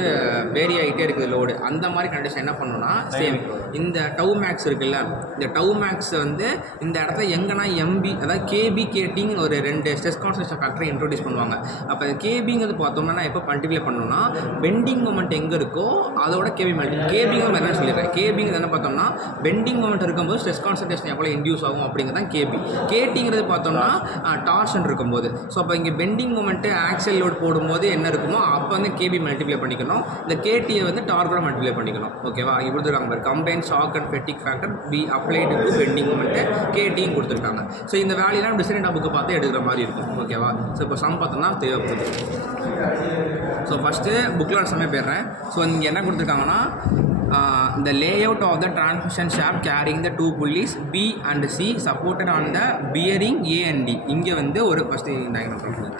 வேரி ஆகிட்டே இருக்குது லோடு, அந்த மாதிரி கண்டிஷன் என்ன பண்ணணும்னா சேம் இந்த டவு மேக்ஸ் இருக்குல்ல, இந்த டவு மேக்ஸ் வந்து இந்த இடத்துல எங்கன்னா MB அதாவது KB KTன்னு ஒரு 2 ஸ்ட்ரெஸ் கான்சன்ட்ரேஷன் ஃபேக்டரை இன்ட்ரோடியூஸ் பண்ணுவாங்க. அப்போ KBங்கிறது பார்த்தோம்னா எப்போ மல்டிப்ளை பண்ணணும்னா பெண்டிங் மொமெண்ட் எங்கே இருக்கோ அதோட KB மல்டிப்ளை கேபிங்க மாதிரி தான் சொல்லிடுறேன். கேபிங்கிறது என்ன பார்த்தோம்னா பெண்டிங் மொமெண்ட் இருக்கும்போது ஸ்ட்ரெஸ் கான்சன்ட்ரேஷன் எவ்வளோ இன்டியூஸ் ஆகும் அப்படிங்கிறது தான் கேபி. கேடிங்கிறது பார்த்தோம்னா டார்ஷன் இருக்கும்போது. ஸோ அப்போ இங்கே பெண்டிங் மொமெண்ட்டு ஆக்சல் லோட் போடும்போது என்ன இருக்குமோ அப்போ வந்து கேபி மல்டிப்ளை பண்ணிக்கணும். இந்த கேடியை வந்து டார்கோட மல்டிப்ளை பண்ணிக்கணும். ஓகேவா? இங்கே கொடுத்துருக்காங்க பாரு, combine shock and fatigue factor be applied to bending moment கேடியும் கொடுத்துருக்காங்க. ஸோ இந்த வேலையெல்லாம் டிசைன் புக்கு பார்த்து எடுக்கிற மாதிரி இருக்கும். ஓகேவா? ஸோ இப்போ சம் பார்த்தோம்னா தேவைப்படுது. ஸோ ஃபஸ்ட்டு புக்கில் சமே போயிடுறேன். ஸோ இங்கே என்ன கொடுத்துருக்காங்கன்னா the layout of the transmission shaft carrying the two pulleys B and C supported on the bearing A and D. இங்கே வந்து ஒரு ஃபஸ்ட்டு டயக்ராம் பண்ணுறேன்.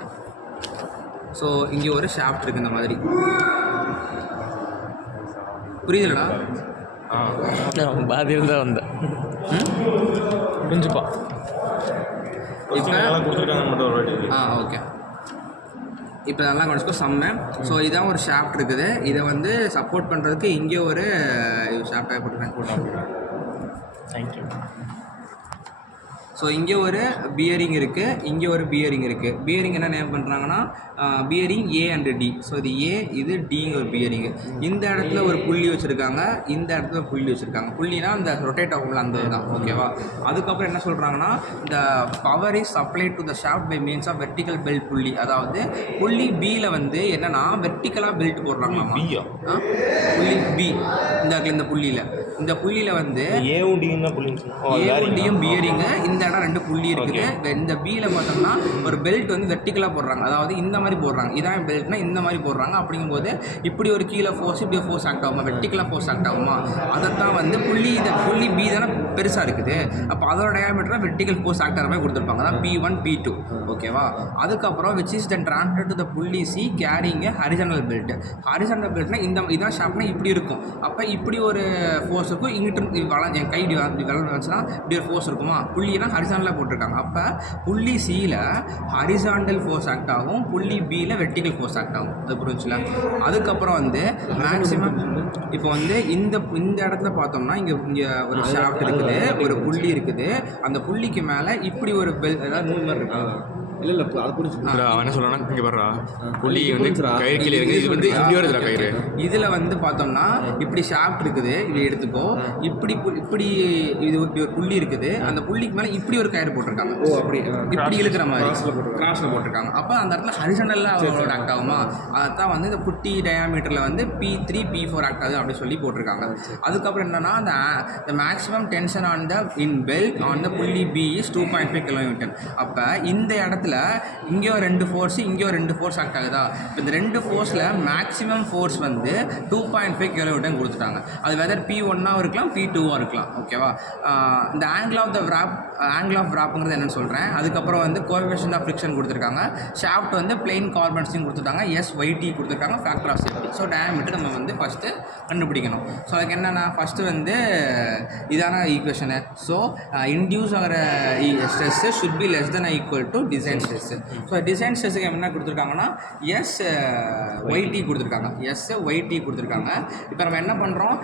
ஸோ இங்கே ஒரு ஷாஃப்ட் இருக்குது இந்த மாதிரி. புரியுதுலடா? பாதி இருந்தால் வந்தேன் புரிஞ்சுப்பா. இப்போ ஓகே, இப்போ நல்லா கவனிச்சுக்கோ சம்மை. ஸோ இதான் ஒரு ஷாஃப்ட் இருக்குது. இதை வந்து சப்போர்ட் பண்ணுறதுக்கு இங்கே ஒரு ஷாஃப்டாக போட்டுருக்கேன். தேங்க்யூ. ஸோ இங்கே ஒரு பியரிங் இருக்குது, இங்கே ஒரு பியரிங் இருக்குது. பியரிங் என்ன நேம் பண்ணுறாங்கன்னா bearing A and D. So இது ஏ, இது டிங்க ஒரு பியரிங்கு. இந்த இடத்துல ஒரு புள்ளி வச்சுருக்காங்க, இந்த இடத்துல புள்ளி வச்சுருக்காங்க. புள்ளினா இந்த ரொட்டேட் ஆகும்ல அந்த இதுதான். ஓகேவா? அதுக்கப்புறம் என்ன சொல்கிறாங்கன்னா இந்த power is supply to the shaft by means of vertical belt pulley. அதாவது புள்ளி பியில் வந்து என்னென்னா வெர்டிக்கலாக பெல்ட் போடுறாங்களாமா. புள்ளி பி இந்த புள்ளியில் வந்து ஏவும் பியரிங்கு. இந்த இடம் ரெண்டு புள்ளி இருக்குது. இந்த பியில் பார்த்தோம்னா ஒரு பெல்ட் வந்து வெர்டிக்கலாக போடுறாங்க. அதாவது இந்த மாதிரி போடுறாங்க. இதான் பெல்ட்னா இந்த மாதிரி போடுறாங்க. அப்படிங்கும்போது இப்படி ஒரு கீழே ஃபோர்ஸ், இப்படி ஒரு ஃபோர்ஸ் ஆக்ட் ஆகுமா, வெர்டிக்கலாக ஃபோர்ஸ் ஆக்ட் ஆகுமா, அதைத்தான் வந்து இந்த புள்ளி பி தானே பெருசாக இருக்குது. அப்போ அதோட டயாமீட்டராக வெர்டிக்கல் ஃபோர்ஸ் ஆக்ட் ஆகிற மாதிரி கொடுத்துருப்பாங்க. அதான் P1 P2. ஓகேவா? அதுக்கப்புறம் which is then transfer to the புள்ளி C carrying horizontal belt. Horizontal பெல்ட்னா இதான் ஷாப்னா இப்படி இருக்கும். அப்போ இப்படி ஒரு ஃபோர்ஸ் இருக்கும். இங்கிட்டு என் கை இப்படி வச்சுன்னா இப்படி ஒரு ஃபோர்ஸ் இருக்குமா. புள்ளியெல்லாம் ஹரிசாண்டலாக போட்டிருக்காங்க. அப்போ புள்ளி சியில் ஹரிசாண்டல் ஃபோர்ஸ் ஆக்ட் ஆகும், புள்ளி பியில் வெர்டிக்கல் ஃபோர்ஸ் ஆக்ட் ஆகும். அது புரிஞ்சுல? அதுக்கப்புறம் வந்து மேக்ஸிமம் இப்போ வந்து இந்த இடத்துல பார்த்தோம்னா இங்கே ஒரு ஷாஃப்ட் இருக்குது, ஒரு புள்ளி இருக்குது. அந்த புள்ளிக்கு மேலே இப்படி ஒரு ஏதாவது நூல் மாதிரி இருக்கு. இல்லை அது புரிஞ்சுக்கலாம். அவன் என்ன சொல்லலாம், இங்கே வர்றா புள்ளி வந்து கயிறு கீழே இருக்குது. இது வந்து இப்படி வருதுடா கயிறு. இதில் வந்து பார்த்தோம்னா இப்படி ஷாஃப்ட் இருக்குது, இதை எடுத்துக்கோ. இப்படி இது ஒரு புள்ளி இருக்குது. அந்த புள்ளிக்கு மேலே இப்படி ஒரு கயிறு போட்டிருக்காங்க. ஓ அப்படி இப்படி இழுக்கிற மாதிரி கிராஸில் போட்டிருக்காங்க. அப்போ அந்த இடத்துல ஹரிசாண்டலில் அவங்களோட ஆக்ட் ஆகுமா. அதான் வந்து இந்த குட்டி டயாமீட்டரில் வந்து P3 P4 ஆக்ட் ஆகுது அப்படி சொல்லி போட்டிருக்காங்க. அதுக்கப்புறம் என்னென்னா the maximum tension on the in belt on the புள்ளி B is 2.5 kN. அப்போ இந்த இடத்துல இங்கே ஒரு ரெண்டு ஃபோர்ஸ், இங்கே ஒரு ரெண்டு ஃபோர்ஸ் ஆக்ட் ஆகுதா. இப்போ இந்த ரெண்டு ஃபோர்ஸில் மேக்ஸிமம் ஃபோர்ஸ் வந்து 2.5 kN கொடுத்துட்டாங்க. அது வெதர் P1 இருக்கலாம், P2 இருக்கலாம். ஓகேவா? இந்த ஆங்கிள் ஆஃப் விராப்புங்கிறது என்னென்னு சொல்கிறேன். அதுக்கப்புறம் வந்து கோஎஃபிஷியன்ட் ஆஃப் ஃப்ரிக்ஷன் கொடுத்துருக்காங்க. ஷாஃப்ட் வந்து பிளெயின் கார்பன் ஸ்டிங் கொடுத்துருக்காங்க, SYT கொடுத்துருக்காங்க, factor of safety. So diameter நம்ம வந்து ஃபஸ்ட்டு கண்டுபிடிக்கணும். ஸோ அதுக்கு என்னென்னா ஃபஸ்ட்டு வந்து இதான ஈக்குவேஷனு. ஸோ இன்டியூஸ் ஆகிற stress should be less than equal to design stress. So design ஸ்ட்ரெஸ்ஸுக்கு என்ன கொடுத்துருக்காங்கன்னா SYT கொடுத்துருக்காங்க, SYT கொடுத்துருக்காங்க. இப்போ நம்ம என்ன பண்ணுறோம்,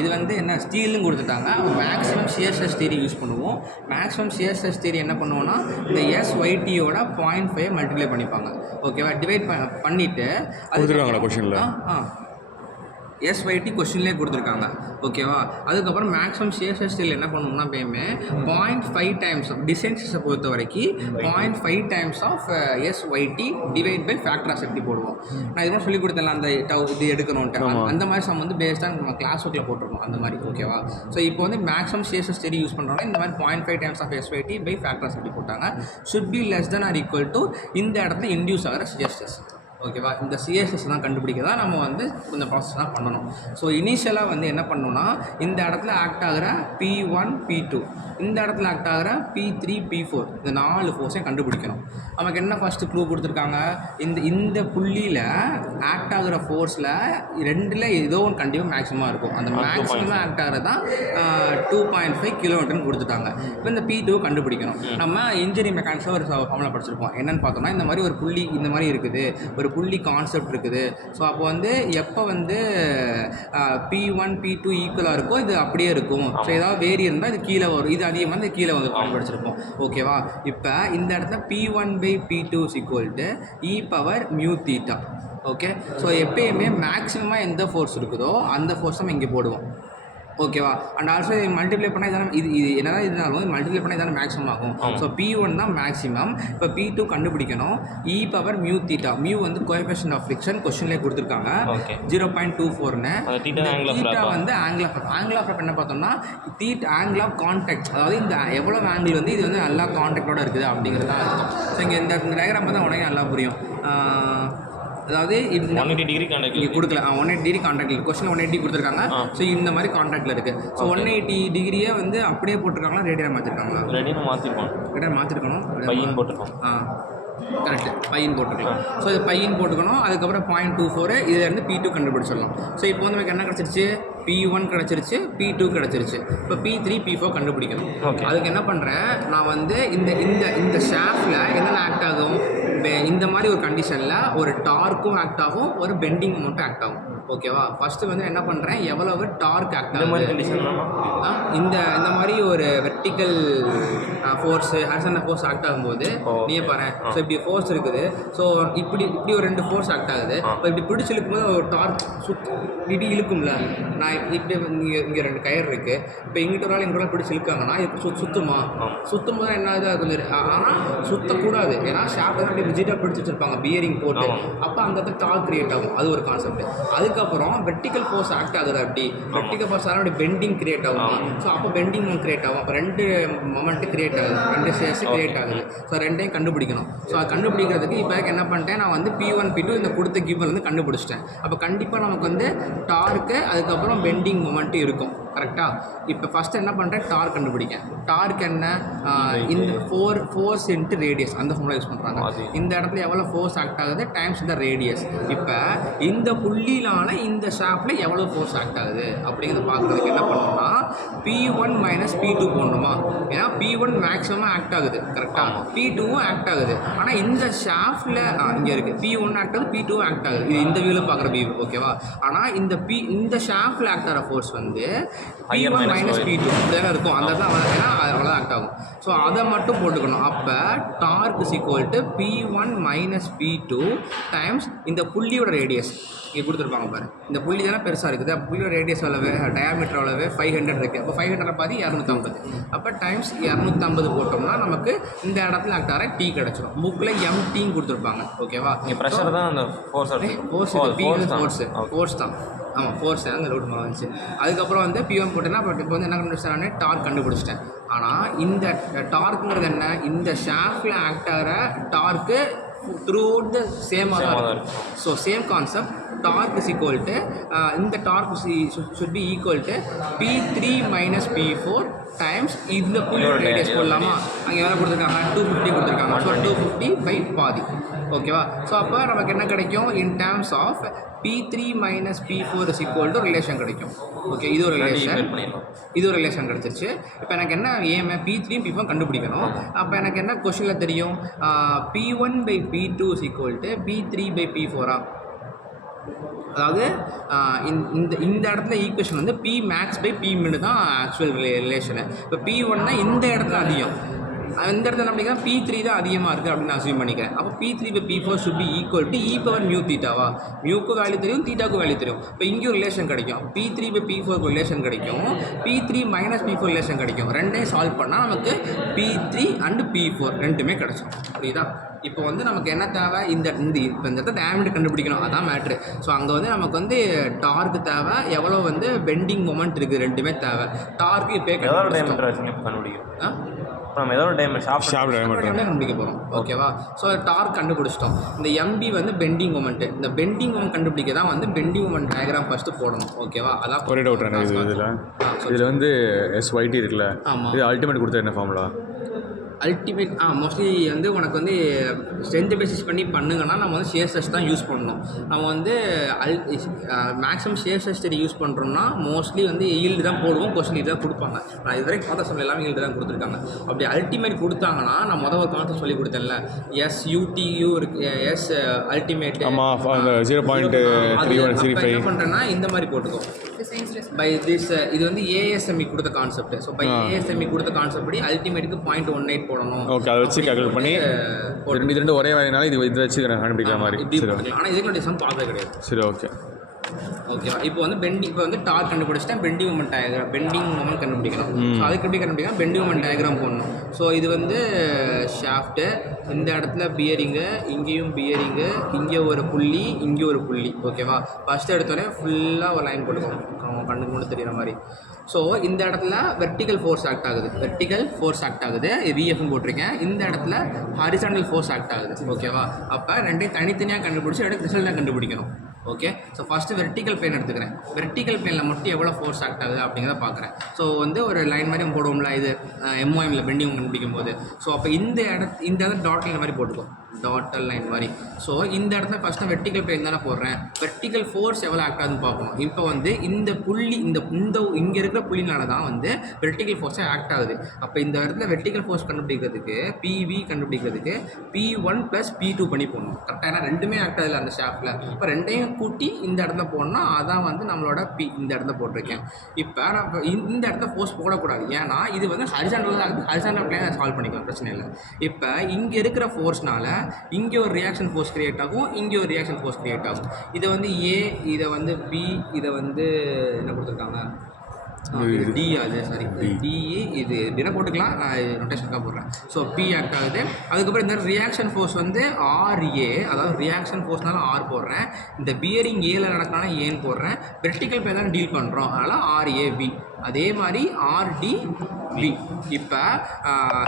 இது வந்து என்ன ஸ்டீலும் கொடுத்துட்டாங்க. Maximum shear stress theory use பண்ணுவோம். மேக்ஸிமம் ஷியர் ஸ்ட்ரெஸ் தியரி என்ன பண்ணுவோம்னா இந்த SYT-யோட 0.5 மல்டிப்ளை பண்ணிப்பாங்க. ஓகேவா? டிவைட் பண்ணிவிட்டு கொடுத்துருக்காங்களா கொஷனில்? SYT கொஸ்டின்லேயே கொடுத்துருக்காங்க. ஓகேவா? அதுக்கப்புறம் மேக்ஸிமம் ஷியர் ஸ்ட்ரெஸ் என்ன பண்ணணும்னா எப்பயுமே 0.5 டைம்ஸ் டிசைன்ஸை பொறுத்த வரைக்கும் 0.5 times of SYT divide by factor of safety போடுவோம். நான் இதெல்லாம் சொல்லிக் கொடுத்தல அந்த இது எடுக்கணும்ட்டு அந்த மாதிரி சம் வந்து பேஸ்டாக நம்ம கிளாஸ் ஒர்க்கில் போட்டிருக்கோம் அந்த மாதிரி. ஓகேவா? ஸோ இப்போ வந்து maximum shear stress theory use பண்ணுறோம்னா இந்த மாதிரி 0.5 times of SYT by factor of safety போட்டாங்க. Should be less then or equal to இந்த இடத்துல இன்டியூஸ் ஆகிற ஷியர் ஸ்ட்ரெஸ். ஓகேவா? இந்த சிஎஸ்எஸ் தான் கண்டுபிடிக்க தான் நம்ம வந்து இந்த ப்ராசஸ் தான் பண்ணணும். ஸோ இனிஷியலாக வந்து என்ன பண்ணணும்னா இந்த இடத்துல ஆக்ட் ஆகிற P1 P2, இந்த இடத்துல ஆக்ட் ஆகிற P3 P4, இந்த 4 ஃபோர்ஸையும் கண்டுபிடிக்கணும். நமக்கு என்ன ஃபஸ்ட்டு க்ளூ கொடுத்துருக்காங்க, இந்த புள்ளியில் ஆக்ட் ஆகிற ஃபோர்ஸில் ரெண்டில் ஏதோ ஒன்று கண்டிப்பாக மேக்ஸிமமாக இருக்கும். அந்த மேக்ஸிமம் ஆக்ட் ஆகிறது தான் 2.5 kN கொடுத்துட்டாங்க. இப்போ இந்த P2 கண்டுபிடிக்கணும். நம்ம இன்ஜினியரிங் மெக்கானிக்ஸில் ஒரு ஃபார்முலா படிச்சிருப்போம். என்னென்னு பார்த்தோம்னா இந்த மாதிரி ஒரு புள்ளி இந்த மாதிரி இருக்குது, ஒரு புள்ளி கான்செப்ட் இருக்குது. ஸோ அப்போ வந்து எப்போ வந்து P1 P2 ஈக்குவலாக இருக்கோ இது அப்படியே இருக்கும். ஸோ ஏதாவது வேரி இருந்தால் இது கீழே வரும், இது அதிகமாக இது கீழே வந்து படிச்சிருப்போம். ஓகேவா? இப்போ இந்த இடத்துல P1/P2 = e⁻μθ. ஓகே, ஸோ எப்பயுமே மேக்ஸிமமாக எந்த ஃபோர்ஸ் இருக்குதோ அந்த ஃபோர்ஸ் நம்ம இங்கே போடுவோம். ஓகேவா? அண்ட் ஆல்சோ மல்டிப்ளை பண்ணால் இதான இது என்னதான் இருந்தாலும் மல்டிப்ளை பண்ணால் இதான மேக்ஸிமம் ஆகும். ஸோ P1 தான் மேக்ஸிமம். இப்போ P2 கண்டுபிடிக்கணும். e⁻μθ. மியூ வந்து கோஎஃபிஷியன்ட் ஆஃப் ஃப்ரிக்ஷன் கொஸ்டின்லேயே கொடுத்துருக்காங்க 0.24ன்னு. தீட்டா வந்து ஆங்கிள் ஆஃப் என்ன பார்த்தோம்னா ஆங்கிள் ஆஃப் கான்டாக்ட், அதாவது இந்த எவ்வளோ ஆங்கிள் வந்து இது வந்து நல்லா கான்டாக்டோட இருக்குது அப்படிங்கிறது தான் அர்த்தம். ஸோ இங்கே இந்த டயக்ராம் பார்த்தா உடனே நல்லா புரியும். அதாவது 180 டிகிரி கான்டாக்ட் இங்கே கொடுக்கல. 180 டிகிரி கான்டாக்ட் இருக்குது. கொஸ்டின் 180 கொடுத்துருக்காங்க. ஸோ இந்த மாதிரி கான்டாக்டில் இருக்குது. ஸோ 180 டிகிரியே வந்து அப்படியே போட்டிருக்காங்களா ரேடியாக மாற்றிருக்காங்களா? ரேடியாக மாற்றிருக்கோம். ரேடியாக மாற்றிருக்கணும். பையன் போட்டிருக்கோம். கரெக்டு, பையன் போட்டுருக்கலாம். ஸோ இது பையன் போட்டுக்கணும். அதுக்கப்புறம் 0.24 இதிலேருந்து P2 கண்டுபிடிச்சிடலாம். ஸோ இப்போ வந்து நமக்கு என்ன கிடச்சிருச்சு? P1 கிடச்சிருச்சு, P2 கிடச்சிருச்சு. இப்போ P3 P4 கண்டுபிடிக்கணும். அதுக்கு என்ன பண்ணுறேன் நான் வந்து இந்த இந்த இந்த ஷாஃப்டில் என்னென்ன ஆக்ட் ஆகும்? இந்த மாதிரி ஒரு கண்டிஷனில் ஒரு டார்க்கும் ஆக்ட் ஆகும், ஒரு பெண்டிங் மொமெண்ட்டும் ஆக்ட் ஆகும். ஓகேவா? ஃபஸ்ட்டு வந்து என்ன பண்ணுறேன், எவ்வளவு டார்க் ஆக்ட் ஆகுது இந்த இந்த மாதிரி ஒரு vertical force horizontal force act ஆகும்போது நீயே பாரு. ஸோ இப்படி ஃபோர்ஸ் இருக்குது. ஸோ இப்படி ஒரு 2 ஃபோர்ஸ் ஆக்ட் ஆகுது. இப்போ இப்படி பிடிச்சி இழுக்கும்போது ஒரு டார்க் இப்படி இழுக்கும்ல. நான் இப்படி இங்கே 2 கயிறு இருக்குது. இப்போ இங்கிட்ட ஒரு ஆள் இங்கிட்ட பிடிச்சி இழுக்காங்கன்னா இப்போ சுத்தும் போது என்ன ஆகுது? அது கொஞ்சம் ஆனால் சுற்றக்கூடாது. ஏன்னா ஷாப் வந்து ரிஜிட்டாக பிடிச்சி வச்சுருப்பாங்க பியரிங் போட்டு. அப்போ அந்த இடத்துல டார்க் கிரியேட் ஆகும். அது ஒரு கான்செப்ட். அதுக்கப்புறம் வெர்டிக்கல் ஃபோர்ஸ் ஆக்ட் ஆகுது. அப்படி வெர்டிக்கல் ஃபோர்ஸ் அப்படி பெண்டிங் கிரியேட் ஆகும். ஸோ அப்போ பெண்டிங் மொமெண்ட் கிரியேட் ஆகும். அப்போ 2 மொமெண்ட் கிரியேட் ஆகுது, 2 ஷேர்ஸ் கிரியேட் ஆகுது. ஸோ 2ஐயும் கண்டுபிடிக்கணும். ஸோ அது கண்டுபிடிக்கிறதுக்கு இப்போ என்ன பண்ணிட்டேன், நான் வந்து P1 P2 இந்த கொடுத்த கிவன் வந்து கண்டுபிடிச்சிட்டேன். அப்போ கண்டிப்பாக நமக்கு வந்து டார்க்கு அதுக்கப்புறம் பெண்டிங் மொமெண்ட் இருக்கும். கரெக்டாக? இப்போ ஃபஸ்ட்டு என்ன பண்ணுறேன், டார்க் கண்டுபிடிக்கேன். டார்க் என்ன? இந்த ஃபோர்ஸ் இன்ட்டு ரேடியஸ் அந்த ஃபார்முலா யூஸ் பண்ணுறாங்க. இந்த இடத்துல எவ்வளோ ஃபோர்ஸ் ஆக்ட் ஆகுது டைம்ஸ் இந்த ரேடியஸ். இப்போ இந்த புள்ளியிலான இந்த ஷாஃப்டில் எவ்வளோ ஃபோர்ஸ் ஆக்ட் ஆகுது அப்படிங்கிறத பார்க்குறதுக்கு என்ன பண்ணணும்னா P1 - P2 போடணுமா? ஏன்னா P1 மேக்ஸிமம் ஆக்ட் ஆகுது. கரெக்டாக? P2வும் ஆக்ட் ஆகுது. ஆனால் இந்த ஷாஃப்டில் இங்கே இருக்குது P1 ஆக்ட் ஆகுது, P2 ஆக்ட் ஆகுது. இது இந்த வியூவில் பார்க்குற வியூ. ஓகேவா? ஆனால் இந்த ஷாஃப்டில் ஆக்ட் ஆகிற ஃபோர்ஸ் வந்து P1 - P2 இப்படிதான் இருக்கும். அந்த தான் அவ்வளோதான் ஆக்ட் ஆகும். ஸோ அதை மட்டும் போட்டுக்கணும். அப்போ டார்க் P1 - P2 டைம்ஸ் இந்த புள்ளியோட ரேடியஸ் இங்கே கொடுத்துருப்பாங்க பாரு. இந்த புள்ளி தானே பெருசாக இருக்குது. அப்போ புள்ளியோட ரேடியஸ் அளவு டயாமீட்டர் அளவு 500 இருக்குது. அப்போ 500 பாதி 250. அப்போ டைம்ஸ் 250 போட்டோம்னா நமக்கு இந்த இடத்துல ஆக்ட் ஆகிற T கிடச்சிடும். புக்கில் MTன்னு கொடுத்துருப்பாங்க. ஓகேவா? ப்ரெஷர் தான் அந்த ஃபோர்ஸ் தான். ஆமாம், ஃபோர்ஸ் அங்கே ரூட் வந்துச்சு. அதுக்கப்புறம் வந்து P1 போட்டேன்னா இப்போ வந்து என்ன கண்டுபிடிச்சானே டார்க் கண்டுபிடிச்சிட்டேன். ஆனால் இந்த டார்க்குங்கிறது என்ன? இந்த ஷாஃப்டில் ஆக்ட் ஆகிற டார்க்கு த்ரூ அவுட் த சேமாக தான் இருக்கும். So same concept. டார்க் இந்த torque should be equal to P3 - P4 times இந்த புள்ளியோட ரேடியஸ் போடலாமா? அங்கே எவ்வளோ கொடுத்துருக்காங்க? 250 கொடுத்துருக்காங்க. ஸோ 250 பை பாதி. ஓகேவா? ஸோ அப்போ நமக்கு என்ன கிடைக்கும்? In terms of P3 - P4 relation கிடைக்கும். ஓகே, இது ஒரு ரிலேஷன் கிடச்சிருச்சு. இப்போ எனக்கு என்ன ஏன் P3 P4 கண்டுபிடிக்கணும். அப்போ எனக்கு என்ன கொஷனில் தெரியும்? P1/P2 = P3/P4 அதாவது இந்த இடத்துல ஈக்குவேஷன் வந்து Pmax/Pmin தான் ஆக்சுவல் ரிலேஷனு. இப்போ P1னா இந்த இடத்துல அதிகம், இந்த இடத்துல என்ன பண்ணிக்கலாம்? P3 தான் அதிகமாக இருக்குது அப்படின்னு நான் அசியூம் பண்ணிக்கிறேன். அப்போ P3/P4 should be equal to e⁻μθவா? மியூக்கு வேல்யூ தெரியும், தீட்டாவுக்கு வேல்யூ தெரியும். இப்போ இங்கேயும் ரிலேஷன் கிடைக்கும். P3/P4 ரிலேஷன் கிடைக்கும், P3 - P4 ரிலேஷன் கிடைக்கும். ரெண்டையும் சால்வ் பண்ணால் நமக்கு P3 and P4 ரெண்டுமே கிடைக்கும். புரியுதா? இப்போ வந்து நமக்கு என்ன தேவை? இந்த இடத்துல டயாமீட்டர் கண்டுபிடிக்கணும். அதான் மேட்ரு. ஸோ அங்கே வந்து நமக்கு வந்து டார்க் தேவை, எவ்வளோ வந்து பெண்டிங் மொமெண்ட் இருக்குது, ரெண்டுமே தேவை. டார்க்கு இப்போ கண்டுபிடிக்க போகிறோம். ஓகேவா? ஸோ டார்க் கண்டுபிடிச்சிட்டோம். இந்த MB வந்து பெண்டிங் மொமெண்ட். இந்த பெண்டிங் மொமெண்ட் கண்டுபிடிக்க தான் வந்து பெண்டிங் மொமெண்ட் டயக்ராம் ஃபஸ்ட்டு போடணும். ஓகேவா? அதான் ஒரே டவுட் இதில் வந்து SYT இருக்குல்ல, இது அல்டிமேட் கொடுத்தா என்ன ஃபார்முலா? அல்டிமேட் மோஸ்ட்லி வந்து உனக்கு வந்து ஸ்ட்ரென்த் பேசிஸ் பண்ணி பண்ணுங்கன்னா நம்ம வந்து ஷேர் டெஸ்ட் தான் யூஸ் பண்ணணும். நம்ம வந்து மேக்ஸிமம் ஷேர் டெஸ்ட் யூஸ் பண்ணுறோம்னா மோஸ்ட்லி வந்து ஈல்டு தான் போடுவோம், கொஸ்டின் இது தான் கொடுப்பாங்க. நான் இது வரைக்கும் பார்த்த சொல்ல எல்லாமே ஈல்டு தான் கொடுத்துருக்காங்க. அப்படி அல்டிமேட் கொடுத்தாங்கன்னா நான் மொதல் ஒரு கான்செப்ட் சொல்லி கொடுத்தேன்ல, SUTU இருக்கு, எஸ் அல்டிமேட். ஆமாம், அந்த 0.3135 என்ன பண்ணுறேன்னா இந்த மாதிரி போட்டுக்கோ டிசைன் ஸ்ட்ரெஸ் பை திஸ். இது வந்து ASME கொடுத்த கான்செப்ட். ஸோ பை ASME கொடுத்த கான்செப்ட் படி அல்டிமேட்டுக்கு 0.18 போடணும். ஓகே, அதை வச்சு கால்குலேட் பண்ணி இது ரெண்டு ஒரே வேலைனால இது வச்சு கண்டுபிடிக்கிற மாதிரி. இப்படி சரி போட்டுக்கலாம். ஆனால் இதுக்கு டிசைன் பார்த்தது கிடையாது. சரி ஓகே. ஓகேவா? இப்போ வந்து இப்போ வந்து டார்க் கண்டுபிடிச்சிட்டேன், bending moment diagram, bending moment கண்டுபிடிக்கணும். ஸோ அதுக்கு எப்படி கண்டுபிடிக்கலாம்? பெண்டிங் மூமெண்ட் டயக்ராம் போடணும். ஸோ இது வந்து ஷாஃப்ட்டு, இந்த இடத்துல பியரிங்கு, இங்கேயும் பியரிங்கு, இங்கே ஒரு புள்ளி, இங்கே ஒரு புள்ளி. ஓகேவா? ஃபஸ்ட்டு எடுத்தோடனே ஃபுல்லாக ஒரு லைன் போட்டுக்கணும், அவங்க கண்ணுக்கு மட்டும் தெரியுற மாதிரி. ஸோ இந்த இடத்துல வெர்டிக்கல் ஃபோர்ஸ் ஆக்ட் ஆகுது, VFன்னு போட்டிருக்கேன். இந்த இடத்துல ஹாரிசாண்டல் ஃபோர்ஸ் ஆக்ட் ஆகுது. ஓகேவா? அப்போ ரெண்டையும் தனித்தனியாக கண்டுபிடிச்சி எடுத்து ரிசல்ட்டாக கண்டுபிடிக்கணும். Okay, so first vertical plane எடுத்துக்கிறேன். வெர்டிக்கல் பிளேனில் மட்டும் எவ்வளோ ஃபோர்ஸ் ஆக்ட் ஆகுது அப்படிங்கிறத பார்க்குறேன். ஸோ வந்து ஒரு லைன் மாதிரி போடுவோம்ல, இது MOMல பெண்டிங் கண்டுபிடிக்கும் போது. ஸோ அப்போ இந்த இடத்துல டாட் லைன் மாதிரி போட்டுக்கோ, டாட்டல் லைன் மாதிரி. ஸோ இந்த இடத்துல ஃபஸ்ட்டு வெர்டிக்கல் பிளேன் தானே போடுறேன், வெர்டிக்கல் ஃபோர்ஸ் எவ்வளோ ஆக்ட் ஆகுதுன்னு பார்க்கணும். இப்போ வந்து இந்த புள்ளி இங்கே இருக்கிற புள்ளினால தான் வந்து வெர்டிக்கல் ஃபோர்ஸே ஆக்ட் ஆகுது. அப்போ இந்த இடத்துல வெர்டிக்கல் ஃபோர்ஸ் கண்டுபிடிக்கிறதுக்கு PV கண்டுபிடிக்கிறதுக்கு P1 + P2 பண்ணி போடணும். கரெக்டாக, ஏன்னா ரெண்டுமே ஆக்ட் ஆகுது அந்த ஷாஃப்டில். இப்போ ரெண்டையும் கூட்டி இந்த இடத்துல போடணும். அதான் வந்து நம்மளோட இந்த இடத்துல போட்டிருக்கேன். இப்போ நான் இந்த இடத்துல ஃபோர்ஸ் போடக்கூடாது, ஏன்னா இது வந்து ஹரிசாண்டல் பிளேன் சால்வ் பண்ணிக்கலாம், பிரச்சனை இல்லை. இப்போ இங்கே இருக்கிற ஃபோர்ஸ்னால இங்கே ஒரு ரியாக்ஷன் ஃபோர்ஸ் கிரியேட் ஆகும், இங்கே ஒரு ரியாக்ஷன் ஃபோர்ஸ் கிரியேட் ஆகும். இதை வந்து A, இதை வந்து B, இதை வந்து என்ன கொடுத்துருக்காங்க, D, அது சாரி DE, இது என்ன போட்டுக்கலாம், நான் நோட்டேஷனுக்காக போடுறேன். ஸோ P ஆக்ட் ஆகுது. அதுக்கப்புறம் இந்த ரியாக்ஷன் ஃபோர்ஸ் வந்து RA, அதாவது ரியாக்ஷன் ஃபோர்ஸ்னால R போடுறேன். இந்த பியரிங் ஏல நடக்கனால ஏன்னு போடுறேன். வெர்டிக்கல் பிளேன் தான் டீல் பண்ணுறோம், அதனால் RAB. அதே மாதிரி RDB. இப்போ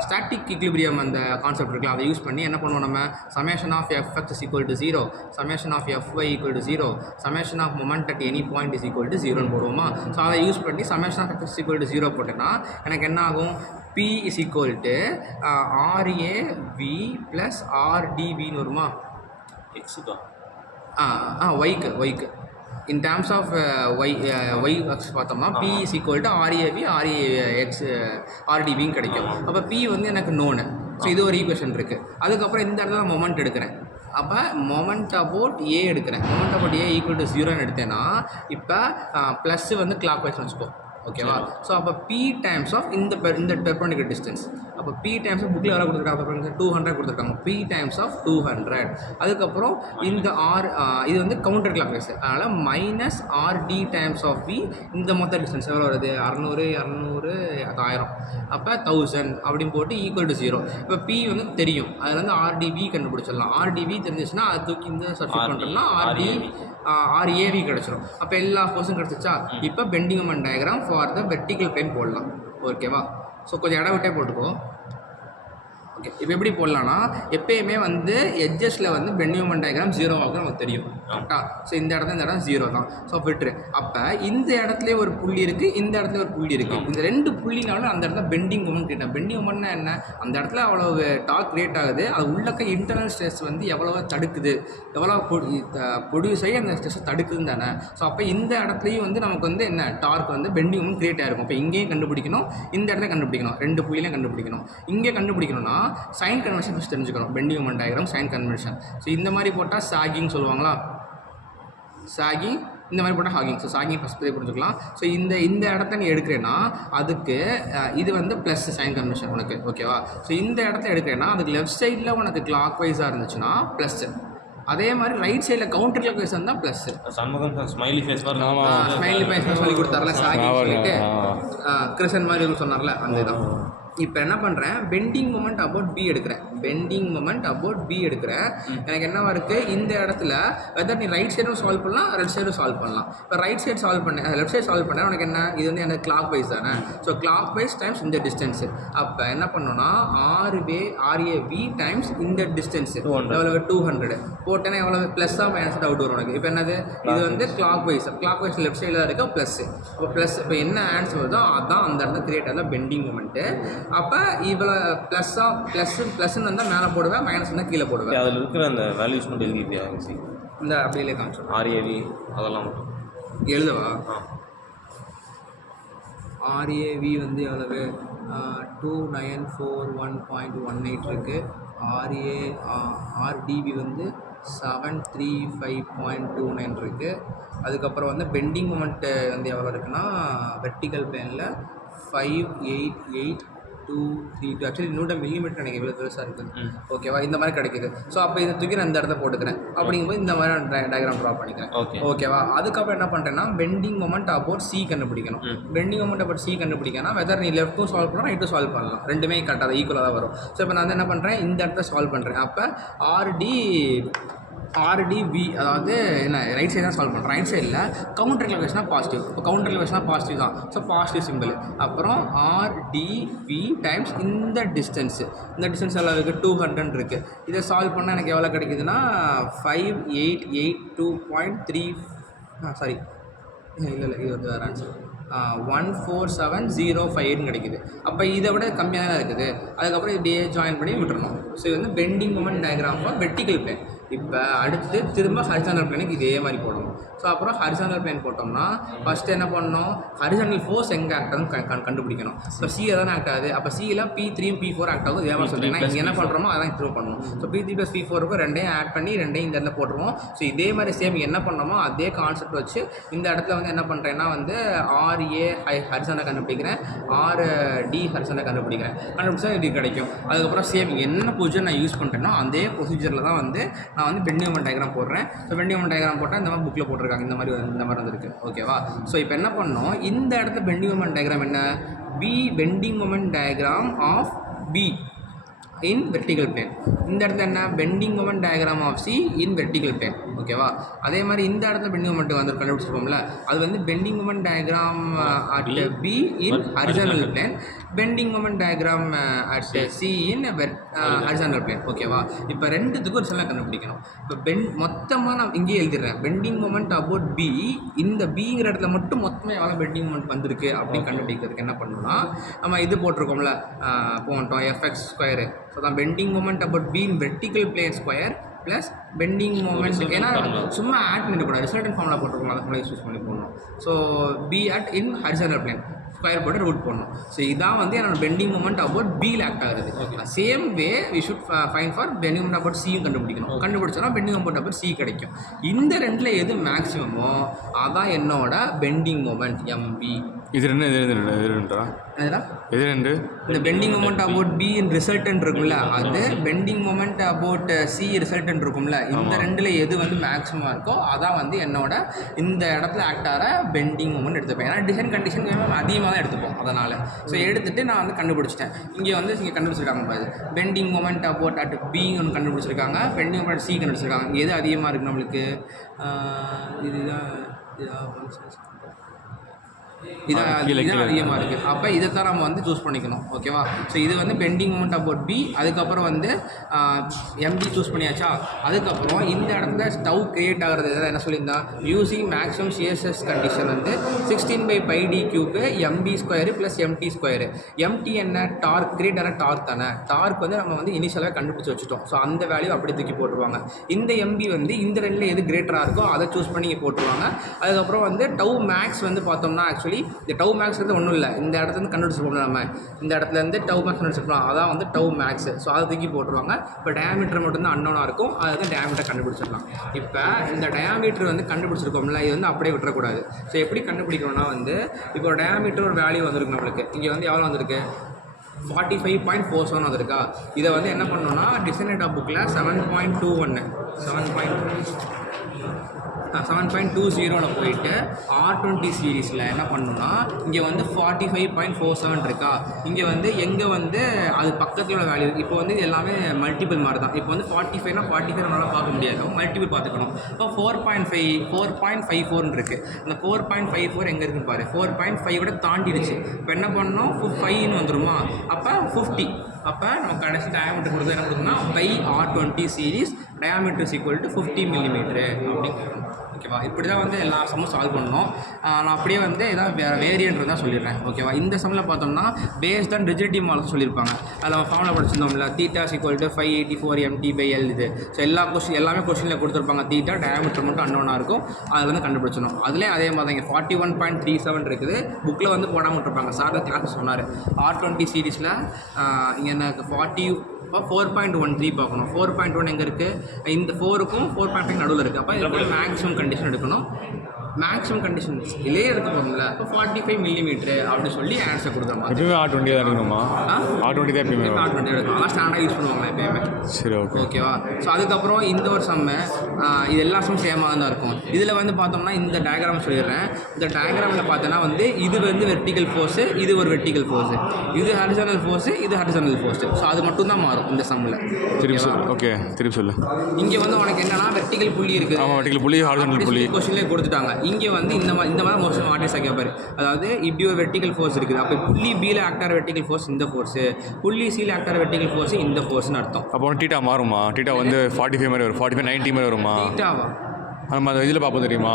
ஸ்டாட்டிக் ஈக்லிபிரியம் அந்த கான்செப்ட் இருக்குல்ல, அதை யூஸ் பண்ணி என்ன பண்ணுவோம் நம்ம, summation of Fx = 0, summation of Fy = 0, summation of moment at any point = 0ன்னு போடுவோமா. ஸோ அதை யூஸ் பண்ணி சமேஷன் ஆஃப் Fx = 0 போட்டேன்னா எனக்கு என்ன ஆகும், P = RAV + RDBன்னு வருமா. எக்ஸுக்கா ஒய்க்கு in terms of y axis பார்த்தோம்னா P = RAV RAX RDBன்னு கிடைக்கும். அப்போ P வந்து எனக்கு நோனு. ஸோ இது ஒரு ஈக்குவேஷன் இருக்குது. அதுக்கப்புறம் இந்த இடத்துல மொமெண்ட் எடுக்கிறேன். அப்போ மொமெண்ட் அபவுட் A எடுக்கிறேன். மொமெண்ட் அபவுட் A = 0ன்னு எடுத்தேன்னா இப்போ ப்ளஸ் வந்து கிளாக் வைஸ் வச்சுக்கோ. ஓகேவா? ஸோ அப்போ P டைம்ஸ் ஆஃப் இந்த பெர்பெண்டிகுலர் டிஸ்டன்ஸ். அப்போ P டைம்ஸ் ஆஃப் புக்கில் எவ்வளோ கொடுத்துருக்காங்க, 200 கொடுத்துருக்காங்க. P times of 200. அதுக்கப்புறம் இந்த இது வந்து கவுண்டர் கிளாக் வைஸ், அதனால் -RD டைம்ஸ் ஆஃப் V. இந்த மொத்த டிஸ்டன்ஸ் எவ்வளோ வருது, 600 200 1000. அப்போ 1000 அப்படின்னு போட்டு = 0. இப்போ P வந்து தெரியும், அதில் வந்து RDB கண்டுபிடிச்சிடலாம். RDB தெரிஞ்சிச்சுன்னா அது தூக்கி இந்த சப்ஸ்டிட் பண்ணுறோம்னா RAV கிடச்சிரும். அப்போ எல்லா ஃபோர்ஸும் கிடச்சிச்சா. இப்போ bending moment diagram for the vertical plane போடலாம். ஓகேவா? ஸோ கொஞ்சம் இடம் விட்டே போட்டுக்கோ. ஓகே, இப்போ எப்படி போடலான்னா, எப்பயுமே வந்து எட்ஜஸில் வந்து பெண்டிங் மொமெண்ட் டயக்ராம் 0 ஆகும் நமக்கு தெரியும், கரெக்டாக. ஸோ இந்த இடம் 0 தான். ஸோ விட்டுரு. அப்போ இந்த இடத்துல ஒரு புள்ளி இருக்குது, இந்த இடத்துல ஒரு புள்ளி இருக்குது. இந்த ரெண்டு புள்ளினாலும் அந்த இடத்துல பெண்டிங் மொமெண்ட் கிரியேட் ஆகும். பெண்டிங் மொமெண்ட்னா என்ன, அந்த இடத்துல அவ்வளோ டார்க் கிரியேட் ஆகுது, அது உள்ளக்க இன்டர்னல் ஸ்ட்ரெஸ் வந்து எவ்வளோ தடுக்குது, எவ்வளோ ப்ரொடியூஸ் ஆகி அந்த ஸ்ட்ரெஸ்ஸை தடுக்குதுன்னு தானே. ஸோ அப்போ இந்த இடத்துலையும் வந்து நமக்கு வந்து என்ன டார்க் வந்து பெண்டிங் மொமெண்ட் கிரியேட் ஆகிருக்கும். இப்போ இங்கேயும் கண்டுபிடிக்கணும், இந்த இடத்துல கண்டுபிடிக்கணும், ரெண்டு புள்ளிலையும் கண்டுபிடிக்கணும். இங்கே கண்டுபிடிக்கணும்னா சைன் கன்வென்ஷன் ஃபஸ்ட் தெரிஞ்சுக்கணும். Bending moment diagram sign convention. So இந்த மாதிரி போட்டால் சாகிங் சொல்லுவாங்களா, சாகிங். இந்த மாதிரி போட்டால் ஹாகிங். ஸோ சாகிங் ஃபஸ்ட் புரிஞ்சுக்கலாம். ஸோ இந்த இடத்த நீ எடுக்கிறேன்னா அதுக்கு இது வந்து ப்ளஸ் சைன் கன்வென்ஷன் உனக்கு. ஓகேவா? ஸோ இந்த இடத்துல எடுக்கிறேன்னா அதுக்கு லெஃப்ட் சைடில் உனக்கு கிளாக் வைஸாக இருந்துச்சுன்னா ப்ளஸ்ஸு, அதே மாதிரி ரைட் சைடில் கவுண்டர் கிளாக் வைஸ் இருந்தால் ப்ளஸ். சண்முகம் ஸ்மைலி ஃபேஸ் மாதிரி ஸ்மைலி ஃபேஸ் சொல்லி கொடுத்தாருல சாகிங் சொல்லிட்டு, கிருஷ்ணன் மாதிரி சொன்னார்ல, அந்த இதான். இப்போ என்ன பண்ணுறேன், பெண்டிங் மொமெண்ட் அபவுட் B எடுக்கிறேன். பெண்டிங் மொமெண்ட் அபவுட் B எடுக்கிறேன். எனக்கு என்னவா இருக்குது, இந்த இடத்துல வெதர் நீ ரைட் சைடும் சால்வ் பண்ணலாம், லெஃப்ட் சைடும் சால்வ் பண்ணலாம். இப்போ ரைட் சைடு சால்வ் பண்ணேன், லெஃப்ட் சைடு சால்வ் பண்ணேன். உனக்கு என்ன, இது வந்து எனக்கு கிளாக் வைஸ் தானே. ஸோ கிளாக் வைஸ் டைம்ஸ் இந்த டிஸ்டன்ஸு. அப்போ என்ன பண்ணோன்னா RAV டைம்ஸ் இந்த டிஸ்டன்ஸு எவ்வளோ 200 போட்டேன்னா எவ்வளோ ப்ளஸ்ஸாக மைனஸ் டவுட் வரும் உனக்கு. இப்போ என்னது, இது வந்து கிளாக் வைஸ் லெஃப்ட் சைடில் தான் இருக்க ப்ளஸ்ஸு. அப்போ ப்ளஸ். இப்போ என்ன ஆன்சர் வருதோ அதான் அந்த இடத்துல கிரியேட் ஆகல பெண்டிங் மொமெண்ட்டு. அப்போ இவ்வளோ ப்ளஸ்ன்னு வந்தால் மேலே போடுவேன், மைனஸ் வந்தால் கீழே போடுவேன். அதில் இருக்கிற அந்த வேல்யூஸ் மட்டும் எழுதிக்கிட்டியா ஈஸி? இந்த அப்படியே காமிச்சோம். ஆர்ஏவி அதெல்லாம் மட்டும் எழுதவா? ஆ. RAV வந்து எவ்வளவு? 2941.18 இருக்குது. RDB வந்து 735.29 இருக்குது. அதுக்கப்புறம் வந்து பெண்டிங் மொமெண்ட்டு வந்து எவ்வளோ இருக்குன்னா வெர்டிக்கல் பிளேனில் 588.232. ஆக்சுவலி நியூட்டன் மில்லிமீட்டர் எனக்கு எவ்வளோ பெருசாக இருக்குது. ஓகேவா? இந்த மாதிரி கிடைக்குது. ஸோ அப்போ இதை தூக்கி நான் இந்த இடத்த போட்டுக்கிறேன். அப்படிங்கும்போது இந்த மாதிரி நான் டயக்ராம் ட்ரா பண்ணிக்கிறேன். ஓகேவா? அதுக்கப்புறம் என்ன பண்ணுறேன்னா பெண்டிங் மொமெண்ட் அபவுட் C கண்டுபிடிக்கணும். பெண்டிங் மொமெண்ட் அபவுட் C கண்டுபிடிக்கணும். வெதர் நீ லெஃப்ட்டும் சால்வ் பண்ணலாம், ரைட்டும் சால்வ் பண்ணலாம். ரெண்டுமே கரெக்டாக ஈக்குவலாக தான் வரும். ஸோ இப்போ நான் வந்து என்ன பண்ணுறேன், இந்த இடத்த சால்வ் பண்ணுறேன். அப்போ RDV அதாவது என்ன ரைட் சைடு தான் சால்வ் பண்ணுறேன். ரைட் சைடில் கவுண்டர் கிளாவேஷனாக பாசிட்டிவ். இப்போ கவுண்டர் கிளாவேஷனாக பாசிட்டிவ் தான். So positive simple. அப்புறம் RDV டைம்ஸ் இந்த டிஸ்டன்ஸு. இந்த டிஸ்டன்ஸ் எல்லாம் இருக்குது, 200 இருக்குது. இதை சால்வ் பண்ணால் எனக்கு எவ்வளோ கிடைக்குதுன்னா 5882.3 சாரி இல்லை இது வந்து வேறு ஆன்சர் 14705 கிடைக்குது. அப்போ இதை விட கம்மியாக தான் இருக்குது. அதுக்கப்புறம் இப்படியே ஜாயின் பண்ணி விட்டுறணும். ஸோ இது வந்து bending moment diagram for vertical plane. இப்போ அடுத்து திரும்ப ஹரிசாண்டல் பிளேனுக்கு இதே மாதிரி போடணும். ஸோ அப்புறம் ஹரிசாண்டல் பிளேன் போட்டோம்னா ஃபஸ்ட்டு என்ன பண்ணணும், ஹரிசாண்டல் ஃபோர்ஸ் எங்கே ஆக்ட் ஆகுதுன்னு கண்டுபிடிக்கணும். இப்போ சிஏ தானே ஆக்ட் ஆகுது. அப்போ சியில் P3 P4 ஆக்ட் ஆகுது. இதே மாதிரி சொல்லிங்கன்னா இங்கே என்ன பண்ணுறோமோ அதான் த்ரூ பண்ணணும். ஸோ P3 + P4 ரெண்டையும் ஆட் பண்ணி ரெண்டையும் இந்த இடத்துல போட்டுருவோம். ஸோ இதே மாதிரி சேம் என்ன பண்ணோமோ அதே கான்செப்ட் வச்சு இந்த இடத்துல வந்து என்ன பண்ணுறேன்னா வந்து RA ஹரிசாண்டல் கண்டுபிடிக்கிறேன், RD ஹரிசாண்டல் கண்டுபிடிச்சா இது கிடைக்கும். அதுக்கப்புறம் சேம் என்ன ப்ரொசீஜர் நான் யூஸ் பண்ணுறேனோ அதே ப்ரொசீஜரில் தான் வந்து நான் வந்து பெண்டிங் மொமெண்ட் டயக்ராம் போடுறேன். ஸோ பெண்டிங் மொமெண்ட் டயக்ராம் போட்டால் இந்த மாதிரி புக்கில் போட்டிருக்காங்க. இந்த மாதிரி வந்துருக்கு. ஓகேவா? ஸோ இப்போ என்ன பண்ணோம், இந்த இடத்துல பெண்டிங் மொமெண்ட் டயக்ராம் என்ன, bending moment diagram of B in vertical plane. இந்த இடத்துல என்ன, bending moment diagram of C in vertical plane. ஓகேவா? அதே மாதிரி இந்த இடத்துல பெண்டிங் மொமெண்ட் வந்து கண்டுபிடிச்சிருப்போம்ல, அது வந்து bending moment diagram at B in horizontal plane, bending moment diagram at C in horizontal plane. ஓகேவா? இப்போ ரெண்டுத்துக்கும் ஒரு சில கண்டுபிடிக்கணும். இப்போ மொத்தமாக நான் இங்கேயே எழுதிடுறேன். பெண்டிங் மொமெண்ட் அபவுட் B, இந்த Bங்கிற இடத்துல மட்டும் மொத்தமாக எவ்வளோ பெண்டிங் மொமெண்ட் வந்திருக்கு அப்படின்னு கண்டுபிடிக்கிறதுக்கு என்ன பண்ணணும்னா நம்ம இது போட்டிருக்கோம்ல போட்டோம் fx². ஸோ தான் bending moment about B in vertical plane square plus bending moment. ஏன்னா சும்மா ஆட் பண்ணிடக்கூடாது, ரிசல்டன் ஃபார்முலா போட்டிருக்கோம், அதை ஃபுல்லாக யூஸ் பண்ணி போடணும். So B at in horizontal plane square போட்டு ரூட் பண்ணணும். ஸோ இதான் வந்து என்னோட பெண்டிங் மொமெண்ட் அபவுட் Bயில் ஆக்ட் ஆகுது. Same way we should find for bending moment about Cயும் கண்டுபிடிக்கணும். கண்டுபிடிச்சோன்னா பெண்டிங் மொமெண்ட் அபவுட் C கிடைக்கும். இந்த ரெண்டில் எது மேக்ஸிமமோ அதான் என்னோட பெண்டிங் மொமெண்ட் MB. இது ரெண்டு இந்த bending moment about B in resultant இருக்கும்ல, அது bending moment about C resultant இருக்கும்ல, இந்த ரெண்டில் எது வந்து மேக்ஸிமம் இருக்கோ அதான் வந்து என்னோட இந்த இடத்துல ஆக்ட் ஆகிற பெண்டிங் மொமெண்ட் எடுத்துப்பேன். ஏன்னா டிசைன் கண்டிஷன் அதிகமாக தான் எடுத்துப்போம். அதனால் ஸோ எடுத்துகிட்டு நான் வந்து கண்டுபிடிச்சிட்டேன். இங்கே கண்டுபிடிச்சிருக்காங்க பாரு, bending moment about at B ஒன்று கண்டுபிடிச்சிருக்காங்க, பெண்டிங் மொமெண்ட் C கண்டுபிடிச்சிருக்காங்க. எது அதிகமாக இருக்குது நம்மளுக்கு, இதுதான் அதிகமாக இருக்குது. அப்போ இதைத்தான் நம்ம வந்து சூஸ் பண்ணிக்கணும். ஓகேவா? ஸோ இது வந்து பெண்டிங் மொமெண்ட் அபவுட் B. அதுக்கப்புறம் வந்து MB சூஸ் பண்ணியாச்சா. அதுக்கப்புறம் இந்த இடத்துல ஸ்டவ் கிரியேட் ஆகிறது என்ன சொல்லியிருந்தா, யூசிங் மேக்ஸிமம் CSS கண்டிஷன் வந்து 16/πd³ MB² + MT². MT என்ன, டார்க், கிரியேட் ஆன டார்க் தானே. டார்க் வந்து நம்ம வந்து இனிஷியலாக கண்டுபிடிச்சி வச்சுட்டோம். ஸோ அந்த வேல்யூ அப்படி தூக்கி போட்டுருவாங்க. இந்த MB வந்து இந்த ரெண்டில் எது கிரேட்டராக இருக்கோ அதை சூஸ் பண்ணி போட்டுருவாங்க. அதுக்கப்புறம் வந்து டவ் மேக்ஸ் வந்து பார்த்தோம்னா ஆக்சுவலி இந்த டவ் மேக்ஸ் வந்து ஒன்றும் இல்லை, இந்த இடத்துல கண்டுபிடிச்சிருப்போம் நம்ம, இந்த இடத்துலேருந்து டவ் மேக்ஸ் கண்டுபிடிச்சிருப்போம், அதான் வந்து டவ் மேக்ஸ். ஸோ அதை தூக்கி போட்டுருவாங்க. இப்போ டயாமீட்டர் மட்டும்தான் அன்னோனாக இருக்கும், அதை தான் டயாமீட்டர் கண்டுபிடிச்சிடலாம். இப்போ இந்த டயாமீட்டர் வந்து கண்டுபிடிச்சிருக்கோம்ல, இது வந்து அப்படியே விட்டுறக்கூடாது. ஸோ எப்படி கண்டுபிடிக்கணும்னா வந்து இப்போ ஒரு டயாமீட்டர் ஒரு வேல்யூ வந்திருக்கு நம்மளுக்கு. இங்கே வந்து எவ்வளோ வந்திருக்கு, 45.47 வந்திருக்கா. இதை வந்து என்ன பண்ணணும்னா டிசைனேட்டா புக்கில் 7.20 போயிட்டு R20 சீரீஸில் என்ன பண்ணணும்னா இங்கே வந்து 45.47 இருக்கா. இங்கே வந்து எங்கே வந்து அது பக்கத்தில் உள்ள வேல்யூ. இப்போ வந்து இது எல்லாமே மல்டிபிள் மாதிரி தான். இப்போ வந்து 45னா 45 நம்மளால் பார்க்க முடியாது, மல்டிபிள் பார்த்துக்கணும். இப்போ 4.54 இருக்குது. இந்த 4.54 எங்கே இருக்குன்னு பாரு, 4.5 கூட தாண்டிடுச்சு. இப்போ என்ன பண்ணணும், 5ன்னு வந்துடுமா. அப்போ 50. அப்போ நம்ம கடைசி டயாமீட்டர் கொடுத்து என்ன கொடுக்கணும்னா by R20 series diameter is equal to 50 millimetre அப்படின்னு. ஓகேவா, இப்படி தான் வந்து எல்லா சம்மும் சால்வ் பண்ணணும். நான் அப்படியே வந்து ஏதாவது வேரியன்ட் தான் சொல்லிடுறேன். ஓகேவா, இந்த சம்மில் பார்த்தோம்னா பேஸ்ட் ஆன் ரிஜிடிட்டி மாடல் சொல்லியிருப்பாங்க. அதில் நம்ம ஃபார்முலா படிச்சிருந்தோம்ல, theta is equal to 584 MT/L இது. ஸோ எல்லாமே கொஸ்டினில் கொடுத்துருப்பாங்க. தீட்டா டயாமீட்டர் மட்டும் அன்னோனாக இருக்கும், அதில் வந்து கண்டுபிடிச்சணும். அதுலேயே அதே மாதிரி தான் இங்கே 41.37 இருக்குது. புக்கில் வந்து போடாமல் விட்டுருப்பாங்க. சார் தான் கிளாஸ் சொன்னார். R20 சீரீஸில் இங்கே எனக்கு 4.13 பார்க்கணும். 4.1 எங்கே இருக்குது? இந்த 4க்கும் 4.5 நடுவில் இருக்குது. அப்போ இதில் மேக்ஸிமம் கண்டிஷன் எடுக்கணும். மேக்ஸிமம் கண்டிஷன்ஸ் இல்லையே இருக்க போகிறோம்ல, இப்போ 45 மில்லிமீட்ரு அப்படின்னு சொல்லி ஆன்சர் கொடுக்குறோம். எப்பயுமே R20 தான் எடுக்கணுமா? R20 தான் எப்பயுமே R20 எடுக்கணும். அதான் ஸ்டாண்டர்டாக யூஸ் பண்ணுவாங்க எப்பயுமே. சரி, ஓகே. ஓகேவா, ஸோ அதுக்கப்புறம் இந்த ஒரு சம்மை இது எல்லா சம்மும் சேமாக தான் இருக்கும். இதில் வந்து பார்த்தோம்னா இந்த டயக்ராம் சொல்லிடுறேன். இந்த டயக்ராமில் பார்த்தோன்னா வந்து இது வந்து வெர்டிகல் ஃபோர்ஸு, இது ஒரு வெர்டிகல் ஃபோர்ஸு, இது ஹரிசானல் ஃபோர்ஸு, இது ஹரிசானல் ஃபோர்ஸு. ஸோ அது மட்டும் தான் மாறும் இந்த சம்மில். திருப்பி சொல்லு. ஓகே, திருப்பி சொல்லு. இங்கே வந்து உனக்கு என்னன்னா வெர்டிகல் புள்ளி இருக்குது. ஆமாம், வெர்டிகல் புள்ளி, ஹாரிசான்டல் புள்ளி. கொஸ்டின்லேயே கொடுத்துட்டாங்க. இங்கே வந்து இந்த மாதிரி மோஸ்ட்லி ஆர்டிஸ்ட் கேட்பாரு. அதாவது இப்படி ஒரு வெர்டிகல் ஃபோர்ஸ் இருக்குது. அப்போ புள்ளி பியில் ஆக்டார் வெர்டிகல் ஃபோர்ஸ் இந்த ஃபோர்ஸு, புள்ளி சியில் ஆக்டார் வெர்டிகல் ஃபோர்ஸ் இந்த ஃபோர்ஸ்னு அர்த்தம். அப்போ டீட்டா மாறுமா? டீட்டா வந்து 45 மாதிரி வரும், 45 90 மாதிரி வருமா? டீட்டாவா நம்ம அந்த இதில் பார்ப்போம் தெரியுமா?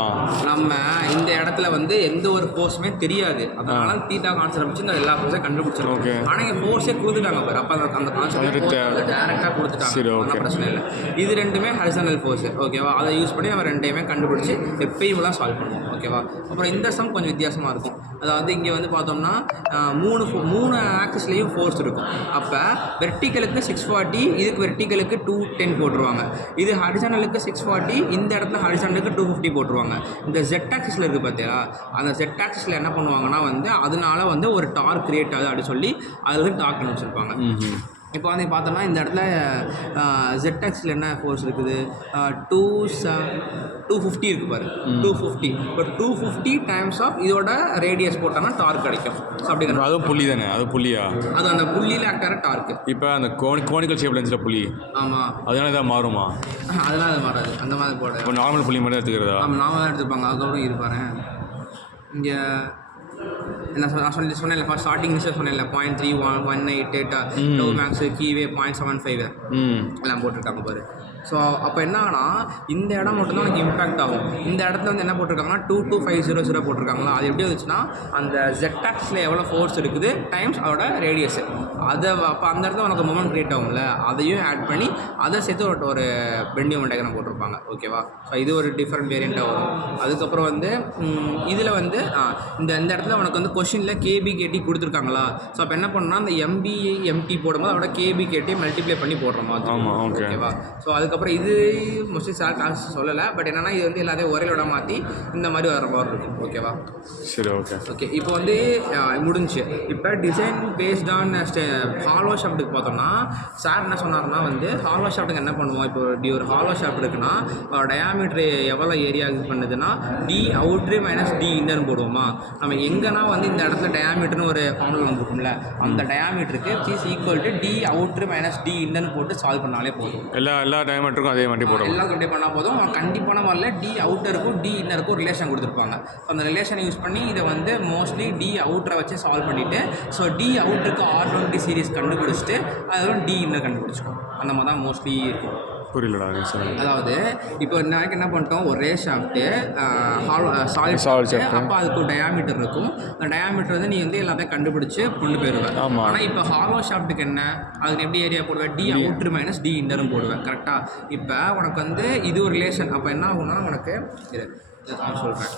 நம்ம இந்த இடத்துல வந்து எந்த ஒரு ஃபோர்ஸுமே தெரியாது. அதனால தீட்டா கான்செப்ட் வச்சு இந்த எல்லா ஃபோர்ஸையும் கண்டுபிடிச்சிருக்கோம். ஓகே. ஆனால் இங்கே ஃபோர்ஸே கொடுத்துட்டாங்க பாரு. அப்போ அந்த கான்செப்ட் டேரெக்டாக கொடுத்துட்டாங்க. ஒன்றும் பிரச்சனை இல்லை. இது ரெண்டுமே ஹரிசானல் ஃபோர்ஸு. ஓகேவா, அதை யூஸ் பண்ணி நம்ம ரெண்டையுமே கண்டுபிடிச்சி எப்பயும் தான் சால்வ் பண்ணுவோம். ஓகேவா, அப்புறம் இந்த சம் கொஞ்சம் வித்தியாசமாக இருக்கும். அதாவது இங்கே வந்து பார்த்தோம்னா மூணு ஆக்சிஸ்லேயும் ஃபோர்ஸ் இருக்கும். அப்போ வெர்டிக்கலுக்கு 640, இதுக்கு வெர்டிக்கலுக்கு 210 போட்டுருவாங்க. இது ஹரிசானலுக்கு 640, இந்த இடத்துல ஹரிசானலுக்கு 250 போட்டுருவாங்க. இந்த ஜெட் ஆக்சிஸில் இருக்குது பார்த்தியா, அந்த ஜெட் ஆக்சிஸில் என்ன பண்ணுவாங்கன்னா வந்து அதனால வந்து ஒரு டார்க் கிரியேட் ஆகுது அப்படின்னு சொல்லி அது வந்து டார்க் கண்டுபிடிச்சிருப்பாங்க. இப்போ வந்து பார்த்தோம்னா இந்த இடத்துல ZX என்ன ஃபோர்ஸ் இருக்குது? 250 இருக்குது பாரு. 250. இப்போ 250 டைம்ஸ் ஆஃப் இதோட ரேடியஸ் போட்டோம்னா டார்க் கிடைக்கும். ஸோ அப்படி அதுவும் புள்ளி தானே? அது புள்ளியா? அது அந்த புள்ளியில் ஆக்டார டார்க்கு. இப்போ அந்த கோனிக்கல் ஷேப் லென்ஸில் புள்ளி. ஆமாம், அதனால தான் மாறுமா? அதெல்லாம் அது மாறாது. அந்த மாதிரி போட இப்போ நார்மல் புள்ளி மாதிரி எடுத்துக்கிறதா? ஆமாம், நாம தான் எடுத்துப்பாங்க. அதுக்கப்புறம் இருப்பாரு இங்கே என்ன நான் சொன்னேன் ஃபஸ்ட் ஸ்டார்டிங் சொன்னேன்ல 0.318 டோ மேக்ஸு கீவே 0.75 எல்லாம் போட்டிருக்காங்க பாரு. ஸோ அப்போ என்ன ஆனா இந்த இடம் மட்டும்தான் எனக்கு இம்பேக்ட் ஆகும். இந்த இடத்துல வந்து என்ன போட்டிருக்காங்கன்னா 22500 போட்டிருக்காங்களா, அது எப்படி வந்துச்சுன்னா அந்த ஜெட் ஆக்ஸில் எவ்வளோ ஃபோர்ஸ் இருக்குது டைம்ஸ் அதோட ரேடியஸ், அதை அப்போ அந்த இடத்துல உனக்கு மொமெண்ட் கிரியேட் ஆகும்ல, அதையும் ஆட் பண்ணி அதை சேர்த்து ஒரு பெண்டியம் டயக்ராம் போட்டிருப்பாங்க. ஓகேவா, ஸோ இது ஒரு டிஃப்ரெண்ட் வேரியண்ட்டாக வரும். அதுக்கப்புறம் வந்து இதில் வந்து இந்த இடத்துல உனக்கு வந்து கொஷினில் கேபிகேடி கொடுத்துருக்காங்களா. ஸோ அப்போ என்ன பண்ணணும்னா அந்த MBMT போடும்போது அதோட கேபிகேடி மல்டிப்ளை பண்ணி போடுற மாதிரி. ஓகேவா, ஸோ அதுக்கப்புறம் இது மோஸ்ட்லி சார் கிளாஸ் சொல்லலை. பட் என்னென்னா இது வந்து எல்லாத்தையும் ஒரே விட மாற்றி இந்த மாதிரி வர மாதிரி இருக்கும். ஓகேவா, சரி, ஓகே. ஓகே, இப்போ வந்து முடிஞ்சு. இப்போ டிசைன் பேஸ்ட் ஆன் ஹாலோ ஷாஃப்ட்டுக்கு பார்த்தோம்னா சார் என்ன சொன்னார்னா வந்து ஹாலோ ஷாஃப்ட்டுக்கு என்ன பண்ணுவோம், இப்போ ஒரு ஹாலோ ஷாஃப்ட் இருக்குன்னா டயாமீட்ரு எவ்வளோ ஏரியா இது பண்ணுதுன்னா D அவுட்ரு மைனஸ் D இன்னர்னு போடுவோமா. நம்ம எங்கன்னா வந்து இந்த இடத்துல டயாமீட்டர்னு ஒரு ஃபார்முலா வந்துருக்கும்ல, அந்த டயாமீட்டருக்கு is equal to D outer minus D இன்னர்னு போட்டு சால்வ் பண்ணாலே போதும். எல்லா டயாமீட்டருக்கும் அதே மாதிரி போடுவோம். எல்லாம் கண்டிப்பாக பண்ணால் போதும். கண்டிப்பான வரல D அவுட்டருக்கும் D இன்னருக்கும் ரிலேஷன் கொடுத்துருப்பாங்க. அந்த ரிலேஷன் யூஸ் பண்ணி இதை வந்து மோஸ்ட்லி D அவுட்டரை வச்சு சால்வ் பண்ணிவிட்டு ஸோ D அவுட்டருக்கு R20 சீரிஸ் கண்டுபிடிச்சிட்டு அதுவும் D இன்னர் கண்டுபிடிச்சிக்கும். அந்த மாதிரி தான் மோஸ்ட்லி இருக்கும். புரியலடா சார். அதாவது இப்போ நாளைக்கு என்ன பண்ணிட்டோம், ஒரே ஷாஃப்ட்டு சாலிட் ஷாஃப்ட், அப்போ அதுக்கு ஒரு டயாமீட்டர் இருக்கும். அந்த டயாமீட்டர் வந்து நீ வந்து எல்லாத்தையும் கண்டுபிடிச்சி கொண்டு போயிடுவேன். ஆனால் இப்போ ஹாலோ ஷாஃப்ட்டுக்கு என்ன, அதுக்கு எப்படி ஏரியா போடுவேன், D அவுட்ரு மைனஸ் D இன்னரும் போடுவேன். கரெக்டாக இப்போ உனக்கு வந்து இது ஒரு ரிலேஷன். அப்போ என்ன ஆகும்னா உனக்கு இது நான் சொல்கிறேன்,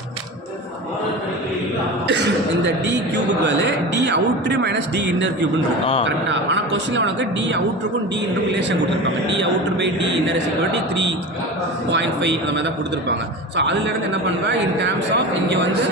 இந்த D கியூபுக்கு D outer minus D inner கியூப்னு இருக்கும். கரெக்டாக, ஆனால் கொஸ்டினில் உனக்கு D அவுட்ருக்கும் D இன்னரும் ரிலேஷன் கொடுத்துருப்பாங்க. D outer by D inner is equal to 3.5 அந்த மாதிரி தான் கொடுத்துருப்பாங்க. ஸோ அதுலேருந்து என்ன பண்ணுவேன், இன் டேர்ம்ஸ் ஆஃப் இங்கே வந்து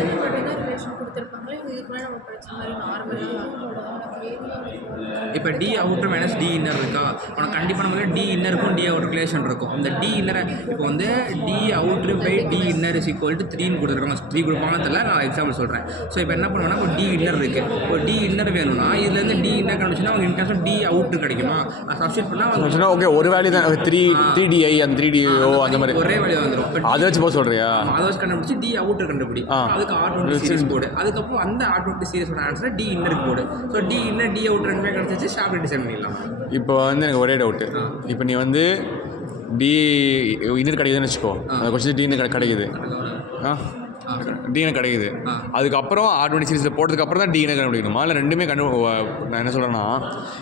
இப்போ D outer minus D inner இருக்கா, உனக்கு கண்டிப்பாக நம்மள D இன்னருக்கும் D அவுட்ரு ரிலேஷன் இருக்கும். இந்த D இன்னரை இப்போ வந்து D outer by D inner is equal to 3ன்னு கொடுத்துருக்காங்க. 3 கொடுப்பாங்க தெரியல, நான் எக்ஸாம்பிள் சொல்கிறேன். ஸோ இப்போ என்ன பண்ணுவேன்னா இப்போ D இன்னர் இருக்குது. இப்போ D இன்னர் வேணும்னா இதுலேருந்து D இன்னர் கண்டுச்சுன்னா அவங்க இன்டர்ஸ் D அவுட்ரு கிடைக்குமா, சப்ஸ்டிட் பண்ணால் ஓகே ஒரு வேல்யூ தான் 3DI அந்த 3DO அந்த மாதிரி ஒரே வேல்யூ வந்துடும். அதை வச்சு போக சொல்கிறியா? அதை வச்சு கண்டுபிடிச்சி D அவுட்ரு கண்டுபிடி, அதுக்கு R20 சீரிஸ் போடு. அதுக்கப்புறம் அந்த R20 சீரிஸோட ஆன்சர் D இன்னருக்கு போடு. ஸோ D இன்னர் D அவுட்ரு ரெண்டுமே கிடச்சிச்சு, ஷாப்ட் டிசைன் பண்ணிடலாம். இப்போ வந்து எனக்கு ஒரே டவுட்டு, இப்போ நீ வந்து டி இன்னர் கிடைக்குதுன்னு வச்சுக்கோ, அந்த கொஸ்டின் டி இன்னர் கிடைக்குது, டி எனக்கு கிடைக்குது. அதுக்கப்புறம் R20 சீரிஸில் போட்டதுக்கப்புறம் தான் டி இன்னர் கண்டுபிடிக்கணுமா, இல்லை ரெண்டுமே நான் என்ன சொல்கிறேன்னா,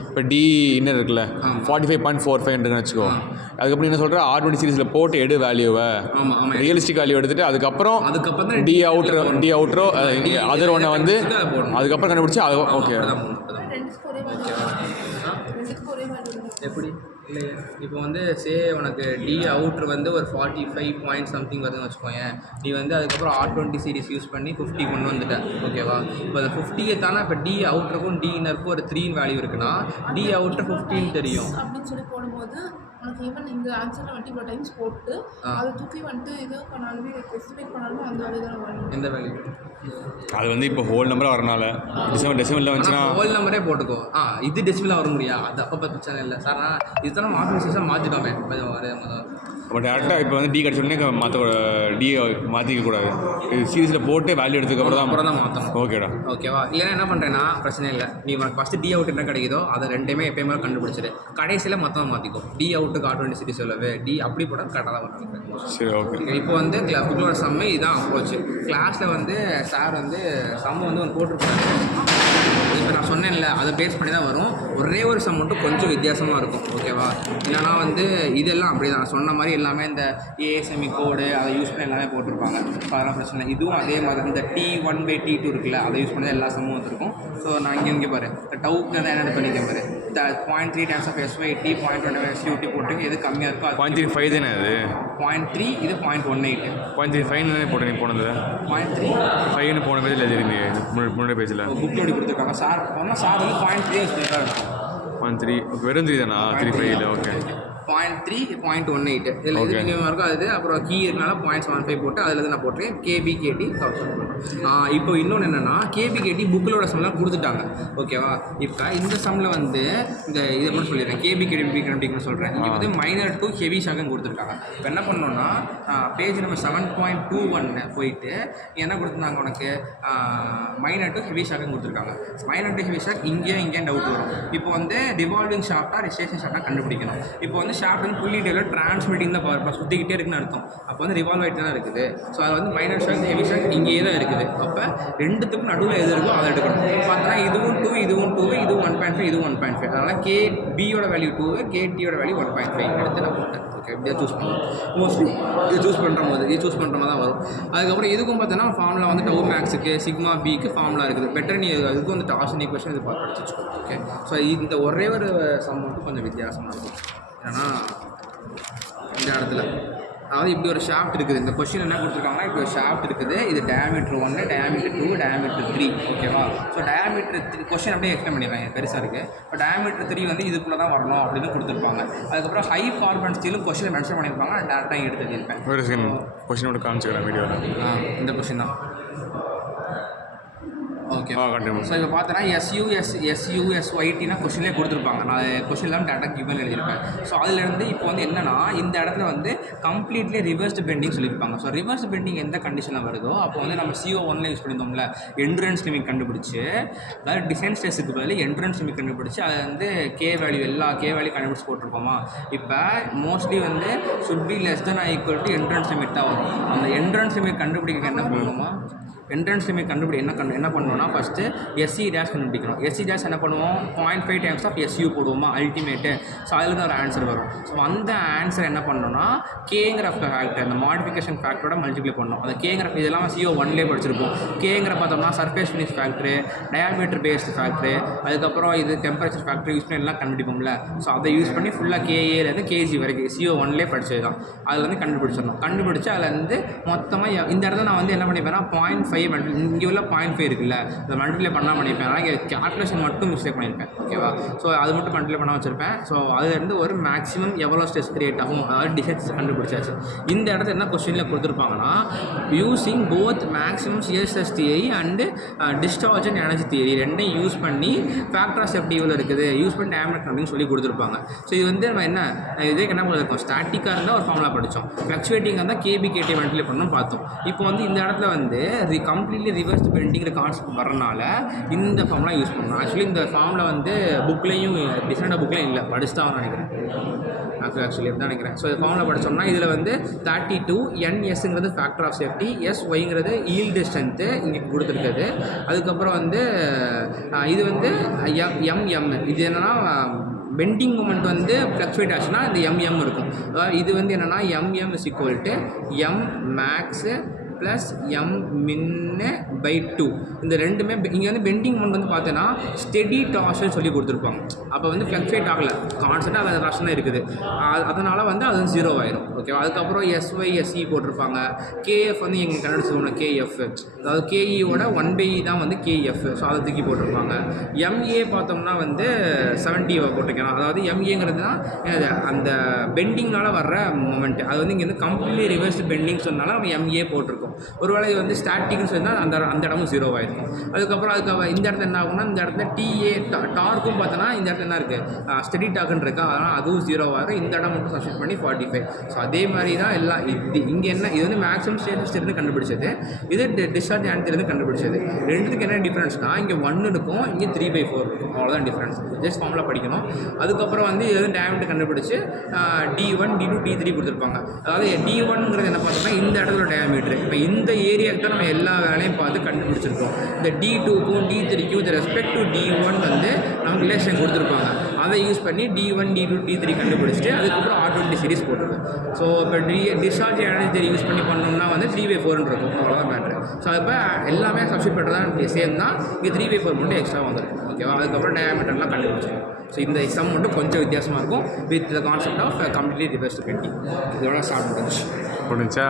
இப்போ டி இன்னர் இருக்குல்ல 45.45 இருக்குன்னு வச்சுக்கோ, அதுக்கப்புறம் என்ன சொல்கிறேன் R20 சீரிஸில் போட்டு எடு வேல்யூவை, ரியலிஸ்டிக் வேல்யூ எடுத்துகிட்டு அதுக்கப்புறம் டி அவுட்ரோ அதர் ஒன்றை வந்து அதுக்கப்புறம் கண்டுபிடிச்சி அது ஓகே. எப்படி இல்லையே இப்போ வந்து உனக்கு டி அவுட்ரு வந்து ஒரு 45 பாயிண்ட் சம்திங் வருதுன்னு வச்சுக்கோங்க, நீ வந்து அதுக்கப்புறம் R20 சீரிஸ் யூஸ் பண்ணி 50 கொண்டு வந்துட்டேன், ஓகேவா. இப்போ அந்த 50 தானே இப்போ டி அவுட்ருக்கும் டி இன்னருக்கும் ஒரு 3 வேல்யூ இருக்குன்னா டி அவுட்ரு 15 தெரியும் அப்படின்னு சொல்லி போடும்போது உனக்கு ஈவன் இந்த ஆன்சரில் வந்துட்டு இவ்வளோ டைம்ஸ் போட்டு அதை தூக்கி வந்துட்டு இது பண்ணாலுமே ஸ்பெசிஃபைக் பண்ணாலுமே அந்த வேல்யூ தான் வரும். எந்த வேல்யூ? அது வந்து இப்போ ஹோல் நம்பராக வரனால டெசிமலில் வந்துச்சுன்னா ஹோல் நம்பரே போட்டுக்கோ. இது டெசிமலாக வர முடியாது, அது அப்போ பிரச்சனை இல்லை சார். நான் இதுதானே மாற்றிட்டு மாற்றிட்டோமே. பட் டேரெக்டாக இப்போ வந்து டி கிடச்ச உடனே டி மாற்றிக்க கூடாது, சீரிஸில் போட்டு வேல்யூ எடுத்துக்கப்புறம் தான் மாற்றணும். ஓகேடா, ஓகேவா. இல்லைன்னா என்ன பண்ணுறேன்னா பிரச்சனை இல்லை, நீ உனக்கு ஃபஸ்ட்டு டி அவுட் என்ன கிடைக்குதோ அதை ரெண்டுமே எப்பயுமே கண்டுபிடிச்சிடு, கடைசியில் மொத்தமாக மாற்றிக்கோ. டி அவுட்டுக்கு R20 சீரிஸ் சொல்லவே டி அப்படி போட்டால் கரெக்டாக தான் வரும். சரி ஓகே. இப்போ வந்து புக்கோட சம்மை இதுதான் அப்ரோச். கிளாஸில் வந்து சார் வந்து சம் வந்து ஒன்று போட்டிருப்பாங்க, இப்போ நான் சொன்னேன்ல அதை பேஸ் பண்ணி தான் வரும். ஒரே ஒரு சம் மட்டும் கொஞ்சம் வித்தியாசமாக இருக்கும், ஓகேவா. இல்லைனா வந்து இதெல்லாம் அப்படி தான் சொன்ன மாதிரி எல்லாமே இந்த ஏஎஸ்எம்இ கோடு அதை யூஸ் பண்ணி எல்லாமே போட்டிருப்பாங்க, அதெல்லாம் பிரச்சனை இல்லை. இதுவும் அதே மாதிரி இந்த T1/T2 இருக்குல்ல அதை யூஸ் பண்ணி எல்லா சம்மும் வந்துருக்கும். ஸோ நான் இங்கே பாரு இந்த டவுக்கு தான் என்ன பண்ணியிருக்கேன் பாரு, இந்த 0.3 டைம்ஸ் ஆஃப் SYT 0.1 SUT போட்டு எது கம்மியாக இருக்கோ 0.35 தானே அது, 0.3 இது 0.18 0.35 போட்டு நீ போனது 0.35 போன பேஜில் எழுதிருந்தீங்க, முன்னாடி பேஜில் புக் எழுதி கொடுத்துருக்காங்க சார். ஒன்றா சார் வந்து 0.3 இருக்கும், 0.3 வெறும் 3 தானா, 3.5 ஓகே. 0.3 0.18 இதில் எது மினிமம் இருக்கோ அது, அப்புறம் கீ இருக்கனால 0.75 போட்டு அதில் நான் போட்டேன் KBKT 1000. இப்போ இன்னொன்று என்னென்னா KBKT புக்கிலோட சம்லாம் கொடுத்துட்டாங்க, ஓகேவா. இப்போ இந்த சம்மில் வந்து இந்த இதை மட்டும் சொல்லிடுறேன், KBKT சொல்கிறேன். இங்கே வந்து மைனர் டு ஹெவி ஷாக்குன்னு கொடுத்துருக்காங்க. இப்போ என்ன பண்ணோன்னா பேஜ் நம்பர் 7.21 போயிட்டு என்ன கொடுத்துருந்தாங்க உனக்கு, மைனர் டு ஹெவி ஷாக்குன்னு கொடுத்துருக்காங்க. மைனர் டு ஹெவி ஷாக் இங்கேயும் டவுட் வரும். இப்போ வந்து ரிவால்விங் ஷாஃப்டாக ரிசேஷன் ஷாஃப்டாக கண்டுபிடிக்கணும். இப்போ வந்து ஷாஃப்ட் வந்து புள்ளி டெய்லில் டிரான்ஸ்மிட்டிங் தான் பவர் சுற்றிக்கிட்டே இருக்குன்னு அர்த்தம். அப்போ வந்து ரிவால்வ் ஆகிட்டு தான் இருக்குது. ஸோ அது வந்து மைனர் ஷாக் ஹெவி ஷாக் இங்கேயே தான் இருக்குது. அப்போ ரெண்டுத்துக்கும் நடுவில் எது இருக்கோ அதை எடுக்கணும். பார்த்தோன்னா இதுவும் 2 இதுவும் 1.5 இதுவும் 1.5. அதனால் KBயோட வேல்யூ 2 KTயோட வேல்யூ 1.5 எடுத்து நான் போட்டேன். ஓகே, இப்படியே சூஸ் பண்ணணும். மோஸ்ட்லி இது சூஸ் பண்ணுற மாதிரி தான் வரும். அதுக்கப்புறம் இதுக்கும் பார்த்தோன்னா ஃபார்முலா வந்து டவு மேக்ஸுக்கு சிக்மா பிக்கு ஃபார்முலா இருக்குது. பெட்டர் நீ அதுக்கும் வந்து டார்ஷன் ஈக்குவேஷன் இது பார்த்து படிச்சுக்கோ. ஓகே, ஸோ இந்த ஒரே ஒரு சம் மட்டும் கொஞ்சம் வித்தியாசமாக இருக்கும். ஏன்னா இந்த இடத்துல அதாவது இப்படி ஒரு ஷாஃப்ட் இருக்குது. இந்த கொஸ்டின் என்ன கொடுத்துருக்காங்கன்னா இப்படி ஒரு ஷாஃப்ட் இருக்குது. இது டயாமீட்டர் 1 டயாமீட்டர் 2 டயாமீட்டர் 3, ஓகேவா. ஸோ டயாமீட்டர் 3 கொஸ்டின் அப்படியே எக்ஸ்பிளைன் பண்ணிடுறாங்க, பெருசாக இருக்குது. இப்போ டயாமீட்டர் 3 வந்து இதுக்குள்ளே தான் வரணும் அப்படின்னு கொடுத்துருப்பாங்க. அதுக்கப்புறம் ஹை கார்பன் ஸ்டீலும் கொஸ்டின் மென்ஷன் பண்ணியிருப்பாங்க. நான் டேரெக்டாக எடுத்து எழுதியிருப்பேன். ஒரு செகண்ட் கொஸ்டினோட காமிச்சிக்கிறேன் வீடியோவில். இந்த கொஸ்டின் தான் ஓகே. கண்டிப்பாக. ஸோ இப்போ பார்த்தோன்னா SUSYTனா கொஸ்டின்லேயே கொடுத்துருப்பாங்க. நான் கொஸ்டின்லாம் டேட்டா கிவன் எழுதியிருப்பேன். ஸோ அதுலேருந்து இப்போ வந்து என்னன்னா இந்த இடத்துல வந்து கம்ப்ளீட்லி ரிவர்ஸ்டு பெண்டிங் சொல்லியிருப்பாங்க. ஸோ ரிவர்ஸ் பெண்டிங் எந்த கண்டிஷனில் வருதோ அப்போ வந்து நம்ம CO1 யூஸ் பண்ணியிருந்தோம்ல என்ட்ரன்ஸ் லிமிட் கண்டுபிடிச்சி, அதாவது டிசைன் ஸ்டேஸுக்கு பதில் என்ட்ரன்ஸ் லிமிட் கண்டுபிடிச்சி அதை வந்து எல்லா K வேல்யூ கண்டுபிடிச்சி போட்டிருப்போமா. இப்போ மோஸ்ட்லி வந்து should be less than equal to entrance limit தான் வரும். அந்த என்ட்ரன்ஸ் லிமிட் கண்டுபிடிக்க என்ன பண்ணணுமா, என்ட்ரன்ஸ் லிமிட் என்ன பண்ணணும்னா ஃபஸ்ட்டு SC டேஷ் கண்டுபிடிக்கணும். SC டேஷ் என்ன பண்ணுவோம், 0.5 டைம்ஸ் ஆஃப் SU போடுவோமா அல்டிமேட்டு. ஸோ அதில் தான் ஒரு ஆன்சர் வரும். ஸோ அந்த ஆன்சர் என்ன பண்ணணும்னா கேங்கிற ஃபேக்டர், அந்த மாடிஃபிகேஷன் ஃபேக்டரோட மல்டிப்ளை பண்ணணும். அந்த கேங்கிற இதெல்லாம் CO1லேயே படிச்சிருப்போம். கேங்கிற பார்த்தோம்னா surface finish factor, diameter based factor, அதுக்கப்புறம் இது டெம்பரேச்சர் ஃபேக்ட்ரி யூஸ் பண்ணி எல்லாம் கண்டுபிடிப்போம்ல. ஸோ அதை யூஸ் பண்ணி ஃபுல்லாக KAலேருந்து KG வரைக்கும் CO1லேயே படித்தது தான். அதில் வந்து கண்டுபிடிச்சிடணும். கண்டுபிடிச்சி அதில் வந்து மொத்தமாக இந்த இடத்துல நான் வந்து என்ன பண்ணிப்பேன்னா 0.5 இங்கே உள்ள 0.5 இருக்குல்ல அதை மல்டிப்ளை பண்ணால் பண்ணியிருப்பேன். ஆனால் இங்கே கேல்குலேஷன் மட்டும் மிஸ்டேக் பண்ணியிருப்பேன், ஓகேவா. ஸோ அது மட்டும் மல்டிப்ளை பண்ண வச்சுருப்பேன். ஸோ அதுலேருந்து ஒரு மேக்ஸிமம் எவ்வளோ ஸ்ட்ரெஸ் கிரியேட் ஆகும் அதாவது டிசைன்ஸ் கண்டுபிடிச்சாச்சு. இந்த இடத்துல என்ன கொஸ்டினில் கொடுத்துருப்பாங்கன்னா using both maximum shear stress theory and distortion energy theory ரெண்டையும் யூஸ் பண்ணி ஃபேக்டர் ஆஃப் சேஃப்டி இவ்வளோ இருக்குது யூஸ் பண்ணி டேமேஜ் அப்படின்னு சொல்லி கொடுத்துருப்பாங்க. ஸோ இது வந்து நம்ம என்ன இதே என்ன பண்ணிருக்கோம், ஸ்டாட்டிக்காக இருந்தால் ஒரு ஃபார்முலா படித்தோம், ஃப்ளக்சுவேட்டிங்காக இருந்தால் KBKT மல்டிப்ளை பண்ணணும் பார்த்தோம். இப்போ வந்து இந்த இடத்துல வந்து கம்ப்ளீட்லி ரிவர்ஸ் பெண்டிங்கிற கான்செப்ட் வரனால இந்த ஃபார்ம்லாம் யூஸ் பண்ணணும். ஆக்சுவலி இந்த ஃபார்மில் வந்து புக்லேயும் டிசைனாக புக்லேயும் இல்லை, படிச்சு தான் நினைக்கிறேன். ஆக்சுவலி தான் நினைக்கிறேன். ஸோ இந்த ஃபார்மில் படித்தோம்னா இதில் வந்து 32 NSங்கிறது ஃபேக்டர் ஆஃப் சேஃப்டி, SYங்கிறது ஈல்டு ஸ்ட்ரென்த்து இங்கே கொடுத்துருக்குது. அதுக்கப்புறம் வந்து இது வந்து MM. இது என்னென்னா பெண்டிங் மூமெண்ட் வந்து ஃப்ளக்சுவேட் ஆச்சுன்னா இந்த MM இருக்கும். இது வந்து என்னென்னா MM = M maths plus M min/2. இந்த ரெண்டுமே இங்கே வந்து பெண்டிங் மூமெண்ட் வந்து பார்த்தோன்னா ஸ்டெடி டார்ஷன் சொல்லி கொடுத்துருப்பாங்க. அப்போ வந்து ஃப்ளக்சுவேட் ஆகலை, கான்ஸ்டண்ட்டாக அது ரஷனாக இருக்குது. அதனால் வந்து அது 0 ஆயிரும். ஓகேவா. அதுக்கப்புறம் SY SE போட்டிருப்பாங்க. KF வந்து எங்கள் கண்டுபிடிச்சோம் KF, அதாவது KEயோட 1/E தான் வந்து KF. ஸோ அதை தூக்கி போட்டிருப்பாங்க. MA பார்த்தோம்னா வந்து 70 போட்டிருக்கேன். அதாவது MAங்கிறதுனா அந்த பெண்டிங்னால வர்ற மூமெண்ட், அது வந்து இங்கே வந்து கம்ப்ளீட்லி ரிவர்ஸ் பெண்டிங் சொன்னாலும் நம்ம MA போட்டிருக்கோம். ஒருவேளை இது வந்து ஸ்டாட்டிக்னு சொன்னால் அந்த இடமும் 0 ஆயிருக்கும். அதுக்கப்புறம் இந்த இடத்துல என்ன ஆகும்னா, இந்த இடத்துல TA டார்க்கும் பார்த்தோன்னா இந்த இடத்துல என்ன இருக்குது, ஸ்டெடி டார்க்குன்னு இருக்குது. அதனால் அதுவும் 0 ஆகும். இந்த இடம் மட்டும் சப்ஸ்டிட் பண்ணி 45. ஸோ அதே மாதிரி தான் எல்லாம். இங்கே என்ன, இது வந்து மேக்ஸிமம் ஸ்டேட்டஸ்லேருந்து கண்டுபிடிச்சது, இது டிஸ்சார்ஜ் ஆன்டிலேருந்து கண்டுபிடிச்சது. ரெண்டுத்துக்கு என்ன டிஃப்ரென்ஸ்னால், இங்கே 1 இருக்கும், இங்கே 3/4 இருக்கும். அவ்வளோதான் டிஃப்ரென்ஸ். ஜஸ்ட் ஃபார்முலா படிக்கணும். அதுக்கப்புறம் வந்து இது வந்து டயமீட்டர் கண்டுபிடிச்சு D1 D2 D3 கொடுத்துருப்பாங்க. அதாவது D1ங்கிறது என்ன பார்த்தோம்னா இந்த இடத்துல டயமீட்டர். இப்போ இந்த ஏரியாவுக்கு தான் நம்ம எல்லா வேலையும் பார்த்து கண்டுபிடிச்சிருக்கோம். இந்த D2க்கும் D3க்கும் வித் ரெஸ்பெக்ட் டு D1 வந்து நமக்கு ரிலேஷன் கொடுத்துருப்பாங்க. அதை யூஸ் பண்ணி D1 D2 D3 கண்டுபிடிச்சிட்டு அதுக்கப்புறம் R20 சீரிஸ் போட்டிருக்கோம். ஸோ இப்போ டிஸ்சார்ஜ் எனர்ஜி யூஸ் பண்ணி பண்ணோம்னா வந்து 3/4 இருக்கும். அவ்வளோதான் மேட்ரு. ஸோ இப்போ எல்லாமே சப்ஸ்டிட் பண்ணுறது தான் சேம் தான். இங்கே 3/4 மட்டும் எக்ஸ்ட்ரா வந்துருக்கும். ஓகேவா. அதுக்கப்புறம் டயாமீட்டர்லாம் கண்டுபிடிச்சிடும். ஸோ இந்த சம் மட்டும் கொஞ்சம் வித்தியாசமாக இருக்கும் with the concept of completely reverse bending. இதோட ஸ்டார்ட் முடிஞ்சா